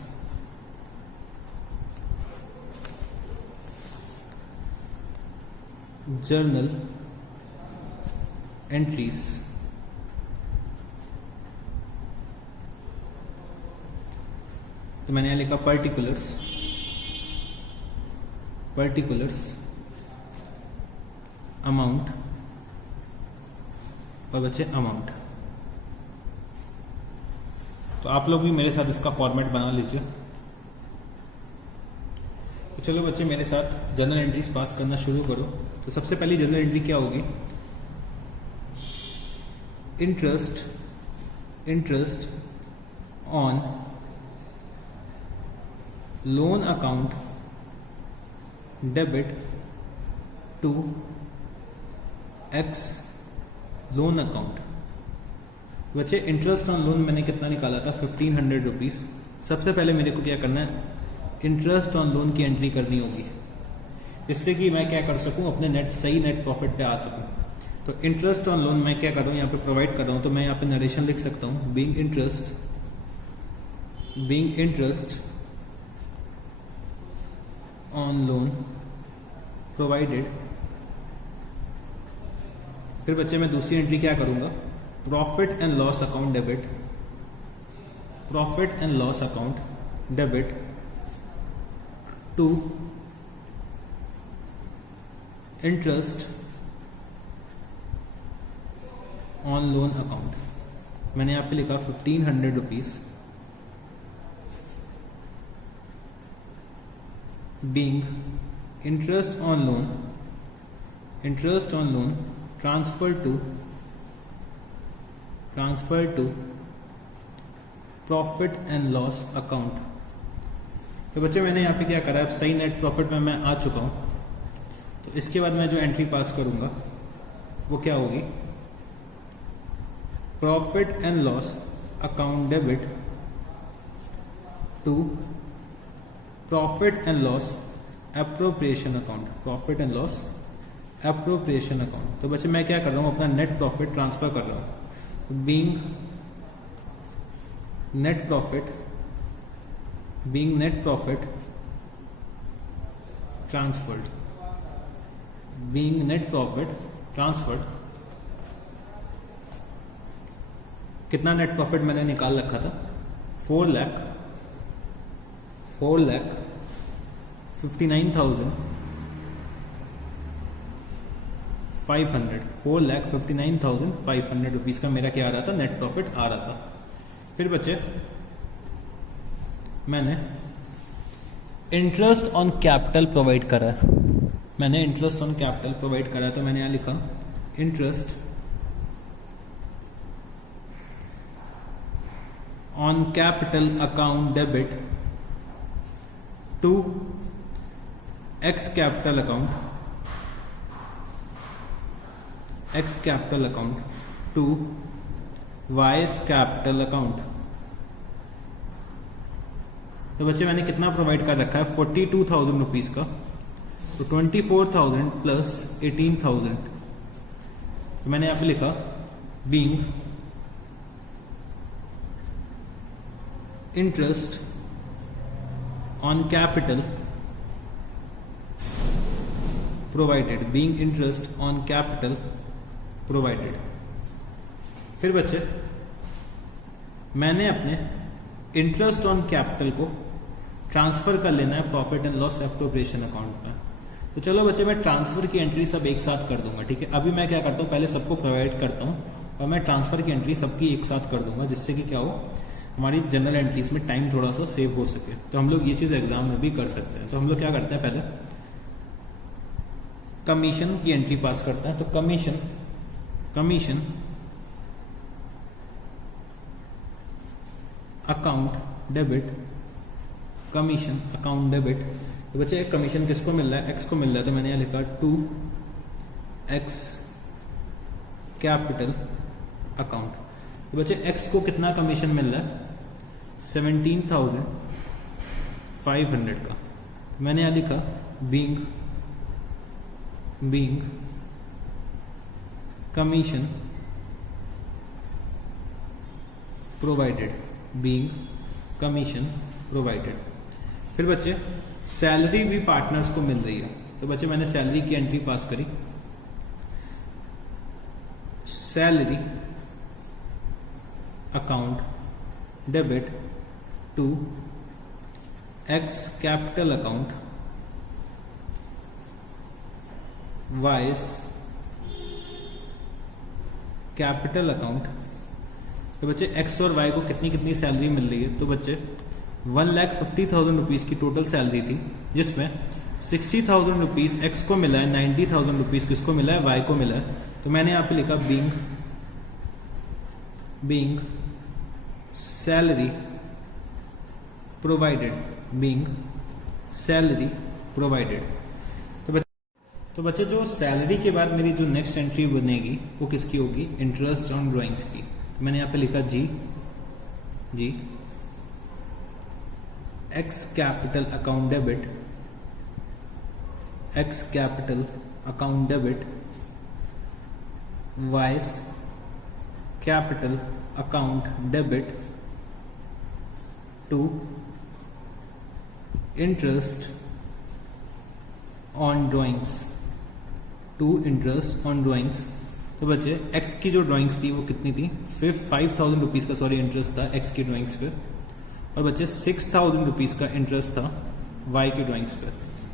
Journal entries. तो मैंने यहाँ लिखा पर्टिकुलर्स अमाउंट और बच्चे अमाउंट। तो आप लोग भी मेरे साथ इसका फॉर्मेट बना लीजिए। तो चलो बच्चे मेरे साथ जर्नल एंट्रीज पास करना शुरू करो। तो सबसे पहली जर्नल एंट्री क्या होगी? Interest on loan account debit to X loan account. बच्चे इंटरेस्ट ऑन लोन मैंने कितना निकाला था? 1500 रुपीज़। सबसे पहले मेरे को क्या करना है? इंटरेस्ट ऑन लोन की एंट्री करनी होगी, जिससे कि मैं क्या कर सकूं, अपने सही नेट प्रॉफिट पे आ सकूं। तो इंटरेस्ट ऑन लोन मैं क्या कर रहा हूँ, यहाँ पे प्रोवाइड कर रहा हूँ। तो मैं यहाँ पे नरेशन लिख सकता हूँ, being interest on loan provided. फिर बच्चे मैं दूसरी एंट्री क्या करूंगा? Profit and loss account debit to interest on loan account. मैंने यहाँ पे लिखा 1500 rupees being interest on loan transfer to profit and loss account. तो बच्चे मैंने यहाँ पे क्या करा है? अब सही नेट प्रॉफिट में मैं आ चुका हूँ। तो इसके बाद मैं जो एंट्री पास करूंगा वो क्या होगी? Profit and loss account debit to profit and loss appropriation account. तो बच्चे मैं क्या कर रहा हूँ? अपना नेट प्रॉफिट ट्रांसफर कर रहा हूँ। Being net profit transferred. कितना नेट प्रॉफिट मैंने निकाल रखा था? 4,59,500 रुपीज़ का मेरा क्या आ रहा था? नेट प्रॉफिट आ रहा था। फिर बच्चे मैंने इंटरेस्ट ऑन कैपिटल प्रोवाइड करा है। तो मैंने यहाँ लिखा interest on capital account debit to X capital account to Y's capital account. तो बच्चे मैंने कितना प्रोवाइड कर रखा है? 42,000 रुपीज़ का। तो 24,000 प्लस 18,000। तो मैंने यहाँ पे लिखा being interest on capital provided. फिर बच्चे मैंने अपने इंटरेस्ट ऑन कैपिटल को ट्रांसफर कर लेना है profit and loss appropriation account में। तो चलो बच्चे मैं ट्रांसफर की एंट्री सब एक साथ कर दूंगा, ठीक है। अभी मैं क्या करता हूँ? पहले सबको प्रोवाइड करता हूँ और मैं ट्रांसफर की एंट्री सबकी एक साथ कर दूंगा, जिससे कि क्या हो, हमारी जनरल एंट्रीज में टाइम थोड़ा सा सेव हो सके। तो हम लोग ये चीज़ एग्जाम में भी कर सकते हैं। तो हम लोग क्या करते हैं? पहले कमीशन की एंट्री पास करते हैं। तो कमीशन अकाउंट डेबिट। तो बच्चे कमीशन किसको मिल रहा है? एक्स को मिल रहा है। तो मैंने यहाँ लिखा टू एक्स कैपिटल अकाउंट। तो बच्चे एक्स को कितना कमीशन मिल रहा है? 17,500 का। तो मैंने यहाँ लिखा बीइंग कमीशन प्रोवाइडेड। फिर बच्चे सैलरी भी पार्टनर्स को मिल रही है। तो बच्चे मैंने सैलरी की एंट्री पास करी। Salary account debit to X capital account Y's capital account. तो बच्चे एक्स और वाई को कितनी कितनी सैलरी मिल रही है, तो बच्चे 1,50,000 रुपीज़ की टोटल सैलरी थी, जिसमें 60,000 रुपीज़ एक्स को मिला है, 90,000 रुपीज़ किसको मिला है, वाई को मिला है। तो मैंने यहाँ पे लिखा being salary provided, being salary provided. तो बच्चे जो सैलरी के बाद मेरी जो नेक्स्ट एंट्री बनेगी वो किसकी होगी, इंटरेस्ट ऑन ड्राइंग्स की। तो मैंने यहाँ पे लिखा जी X capital account debit, X capital account debit Y's capital account debit to interest on drawings, to interest on drawings. तो बच्चे एक्स की जो ड्राइंग्स थी वो कितनी थी, 5,000 रुपीज़ का इंटरेस्ट था एक्स की ड्राइंग्स पे, और बच्चे 6,000 रुपीज़ का इंटरेस्ट था वाई की ड्राइंग्स पे।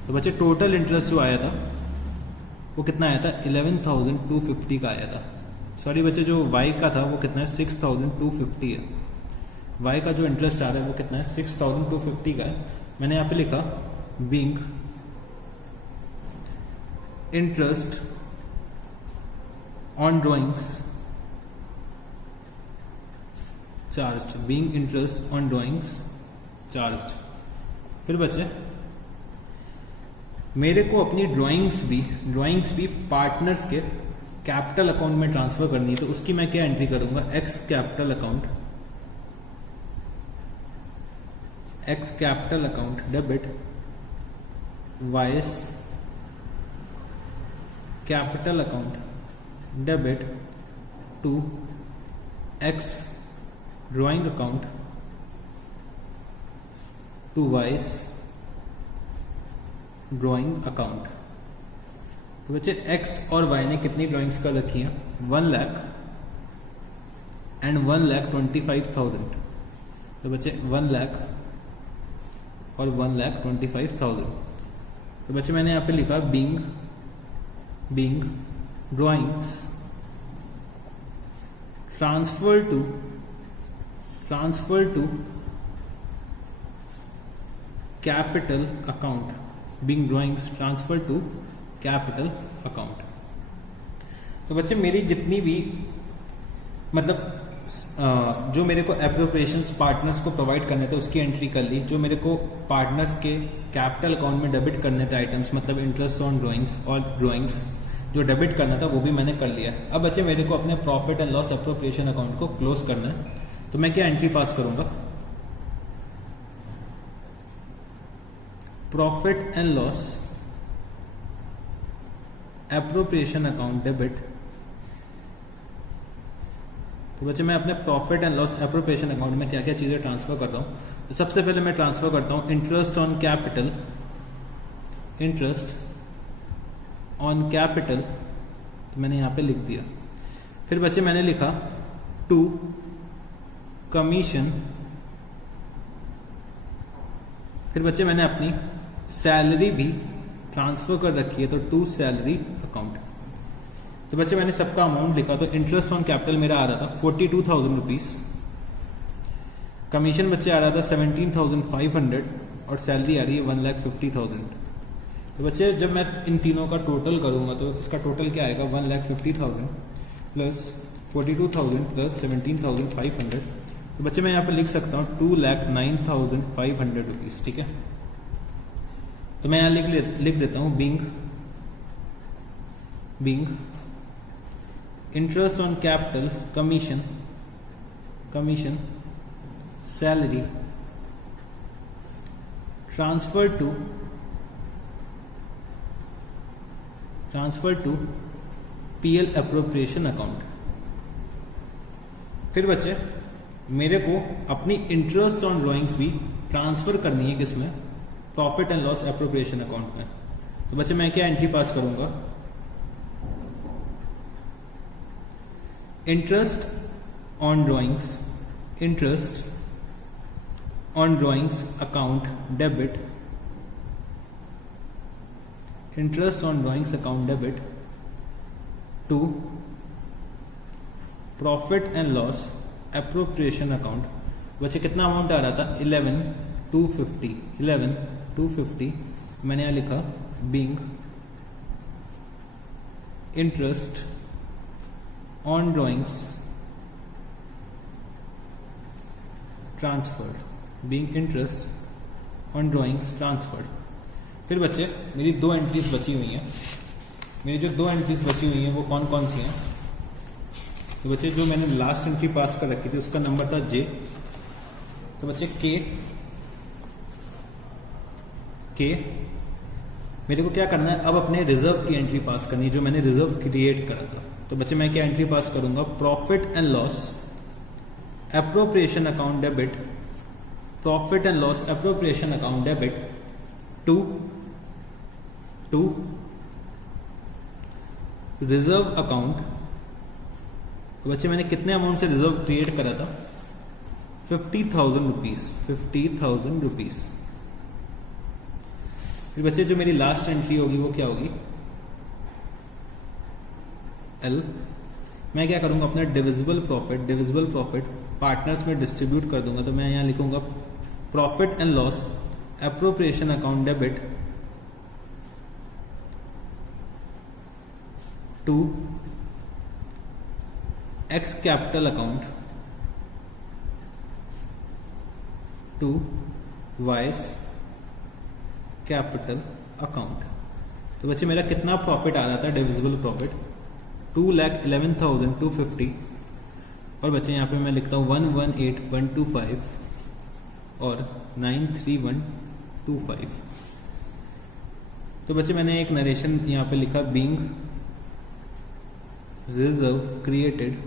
तो बच्चे टोटल इंटरेस्ट जो आया था वो कितना आया था, 11,250 का आया था। सॉरी बच्चे, जो वाई का था वो कितना है, 6,250 है। वाई का जो इंटरेस्ट आ रहा है वो कितना है, 6,250 का है। मैंने यहाँ पे लिखा being interest on drawings charged, being interest on drawings charged. फिर बच्चे मेरे को अपनी ड्राइंग्स भी पार्टनर्स के कैपिटल अकाउंट में ट्रांसफर करनी है, तो उसकी मैं क्या एंट्री करूंगा, X capital account debit Y's capital account debit to X drawing account to Y's drawing account. तो बच्चे एक्स और वाई ने कितनी ड्राइंग्स कर रखी हैं, 1 लाख एंड 1,25,000। तो बच्चे 1 लाख और 1,25,000। तो बच्चे मैंने यहाँ पे लिखा being drawings transfer to capital account, being drawings transfer to capital account. तो बच्चे मेरी जितनी भी जो मेरे को एप्रोप्रिएशंस पार्टनर्स को प्रोवाइड करने थे उसकी एंट्री कर ली। जो मेरे को पार्टनर्स के कैपिटल अकाउंट में डेबिट करने थे आइटम्स, मतलब इंटरेस्ट ऑन ड्राइंग्स और ड्राइंग्स जो डेबिट करना था वो भी मैंने कर लिया। अब बच्चे मेरे को अपने profit and loss appropriation account को क्लोज करना है, तो मैं क्या एंट्री पास करूंगा, profit and loss appropriation account debit. तो बच्चे मैं अपने profit and loss appropriation account में क्या क्या चीज़ें ट्रांसफर कर रहा हूँ। तो सबसे पहले मैं ट्रांसफर करता हूँ इंटरेस्ट ऑन कैपिटल, तो मैंने यहाँ पे लिख दिया। फिर बच्चे मैंने लिखा टू कमीशन। फिर बच्चे मैंने अपनी सैलरी भी ट्रांसफर कर रखी है, तो टू सैलरी अकाउंट। तो बच्चे मैंने सबका अमाउंट लिखा, तो इंटरेस्ट ऑन कैपिटल मेरा आ रहा था 42,000 रुपीज़, कमीशन बच्चे आ रहा था 17,500 और सैलरी आ रही है 1,50,000। तो बच्चे जब मैं इन तीनों का टोटल करूंगा तो इसका टोटल क्या आएगा, 1,50,000 प्लस 42,000 प्लस 17,500। तो बच्चे मैं यहाँ पे लिख सकता हूँ 2,09,500 रुपीज़, ठीक है। तो मैं यहाँ लिख देता हूँ being interest on capital commission salary transfer to PL appropriation account. फिर बच्चे मेरे को अपनी इंटरेस्ट ऑन ड्राइंग्स भी ट्रांसफर करनी है, किसमें, profit and loss appropriation account में। तो बच्चे मैं क्या एंट्री पास करूंगा, interest on drawings, interest on drawings account debit, interest on drawings account debit to profit and loss appropriation account. बच्चे कितना अमाउंट आ रहा था 11,250 मैंने यहाँ लिखा being interest on drawings transferred, being interest on drawings transferred. फिर बच्चे मेरी दो एंट्रीज बची हुई हैं, मेरी जो दो एंट्रीज बची हुई हैं वो कौन कौन सी हैं? तो बच्चे जो मैंने लास्ट एंट्री पास कर रखी थी उसका नंबर था जे। तो बच्चे के मेरे को क्या करना है, अब अपने रिजर्व की एंट्री पास करनी है जो मैंने रिजर्व क्रिएट करा था। तो बच्चे मैं क्या एंट्री पास करूंगा, profit and loss appropriation account debit, profit and loss appropriation account debit to reserve account. तो बच्चे मैंने कितने अमाउंट से रिजर्व क्रिएट करा था 50,000 रुपीज। फिर बच्चे जो मेरी लास्ट एंट्री होगी वो क्या होगी एल। मैं क्या करूंगा, अपना डिविजिबल प्रॉफिट पार्टनर्स में डिस्ट्रीब्यूट कर दूंगा। तो मैं यहां लिखूंगा profit and loss appropriation account debit to X capital account to Y's capital account. तो बच्चे मेरा कितना प्रॉफिट आ रहा था डिविजिबल प्रॉफिट 2,11,250 और बच्चे यहाँ पे मैं लिखता हूँ 118,125 और 93125। तो बच्चे मैंने एक नरेशन यहाँ पे लिखा बीइंग रिजर्व क्रिएटेड।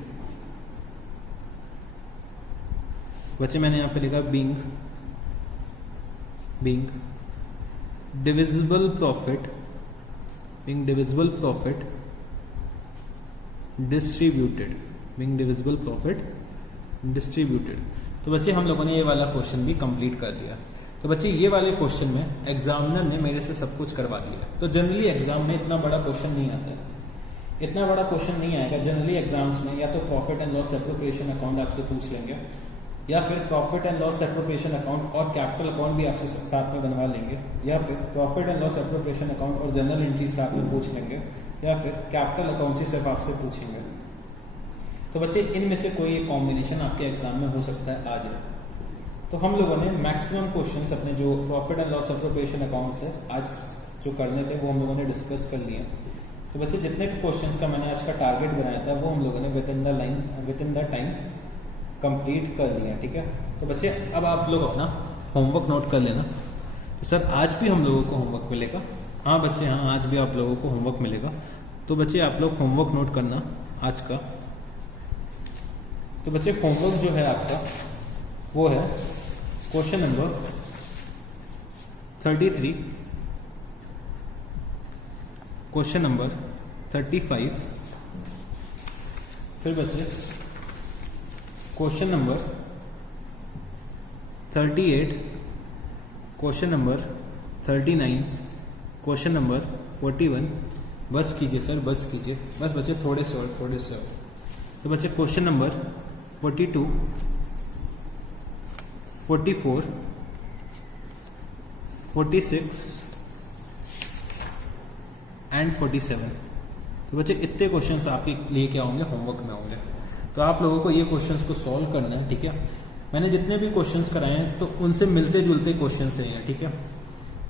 बच्चे मैंने यहाँ पे लिखा बीइंग डिविजिबल प्रॉफिट डिस्ट्रीब्यूटेड। तो बच्चे हम लोगों ने ये वाला क्वेश्चन भी कंप्लीट कर दिया। तो बच्चे ये वाले क्वेश्चन में एग्जामिनर ने मेरे से सब कुछ करवा दिया। तो जनरली एग्जाम में इतना बड़ा क्वेश्चन नहीं आता है, इतना बड़ा क्वेश्चन नहीं आएगा जनरली एग्जाम्स में। या तो profit and loss appropriation account आपसे पूछ लेंगे, या फिर profit and loss appropriation account और कैपिटल अकाउंट भी आपसे साथ में बनवा लेंगे, या फिर profit and loss appropriation account और जनरल एंट्री साथ में पूछ लेंगे, या फिर कैपिटल अकाउंट ही सिर्फ आपसे पूछेंगे। तो बच्चे इनमें से कोई एक कॉम्बिनेशन आपके एग्जाम में हो सकता है आ जाए। तो हम लोगों ने मैक्सिमम क्वेश्चंस अपने जो profit and loss appropriation account से आज जो करने थे वो हम लोगों ने डिस्कस कर लिए। तो बच्चे जितने भी क्वेश्चंस का मैंने आज का टारगेट बनाया था वो हम लोगों ने with in the time complete कर लिया। ठीक है, तो बच्चे अब आप लोग अपना होमवर्क नोट कर लेना। तो सर आज भी हम लोगों को होमवर्क मिलेगा? हाँ बच्चे हाँ, आज भी आप लोगों को होमवर्क मिलेगा। तो बच्चे आप लोग होमवर्क नोट करना आज का। तो बच्चे होमवर्क जो है आपका वो है क्वेश्चन नंबर 33, क्वेश्चन नंबर 35, फिर बच्चे question number 38, question number 39, question number 41। बस कीजिए सर, बस कीजिए, बस बच्चे थोड़े से और। तो बच्चे क्वेश्चन नंबर 42, 44, 46 एंड 47। तो बच्चे इतने क्वेश्चंस आपके लिए क्या होंगे, होमवर्क में होंगे। तो आप लोगों को ये क्वेश्चंस को सॉल्व करना है। ठीक है, मैंने जितने भी क्वेश्चंस कराए हैं तो उनसे मिलते जुलते क्वेश्चंस हैं। ठीक है,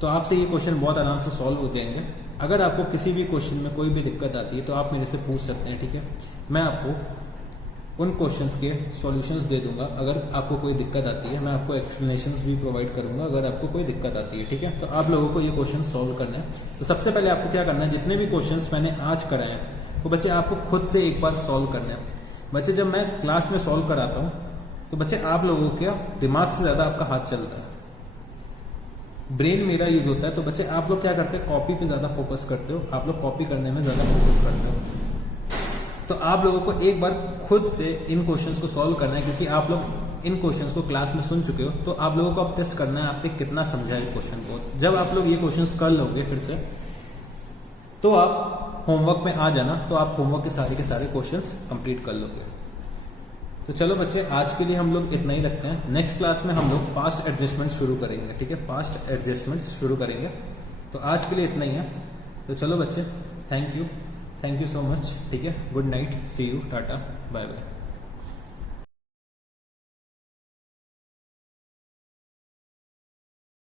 तो आपसे ये क्वेश्चन बहुत आराम से सॉल्व हो जाएंगे। अगर आपको किसी भी क्वेश्चन में कोई भी दिक्कत आती है तो आप मेरे से पूछ सकते हैं। ठीक है, मैं आपको उन क्वेश्चंस के सॉल्यूशंस दे दूंगा। अगर आपको कोई दिक्कत आती है मैं आपको एक्सप्लेनेशंस भी प्रोवाइड करूंगा अगर आपको कोई दिक्कत आती है। ठीक है, तो आप लोगों को ये क्वेश्चन सॉल्व करना है। तो सबसे पहले आपको क्या करना है, जितने भी क्वेश्चंस मैंने आज कराए हैं वो बच्चे आपको खुद से एक बार सॉल्व करना है। बच्चे जब मैं क्लास में सॉल्व कराता हूँ तो बच्चे आप लोगों के दिमाग से ज़्यादा आपका हाथ चलता है, ब्रेन मेरा यूज होता है। तो बच्चे आप लोग क्या करते हैं, कॉपी पे ज़्यादा फोकस करते हो, आप लोग कॉपी करने में ज़्यादा फोकस करते हो। तो आप लोगों को एक बार खुद से इन क्वेश्चंस को सॉल्व करना है, क्योंकि आप लोग इन क्वेश्चंस को क्लास में सुन चुके हो, तो आप लोगों को अब टेस्ट करना है आपने कितना समझा है क्वेश्चन को। जब आप लोग ये क्वेश्चंस कर लोगे फिर से, तो आप होमवर्क में आ जाना, तो आप होमवर्क के सारे क्वेश्चंस कंप्लीट कर लोगे। तो चलो बच्चे, आज के लिए हम लोग इतना ही रखते हैं। नेक्स्ट क्लास में हम लोग पास्ट एडजस्टमेंट शुरू करेंगे, ठीक है, पास्ट एडजस्टमेंट शुरू करेंगे। तो आज के लिए इतना ही है। तो चलो बच्चे, थैंक यू सो मच, ठीक है, good night, see you, tata, bye bye.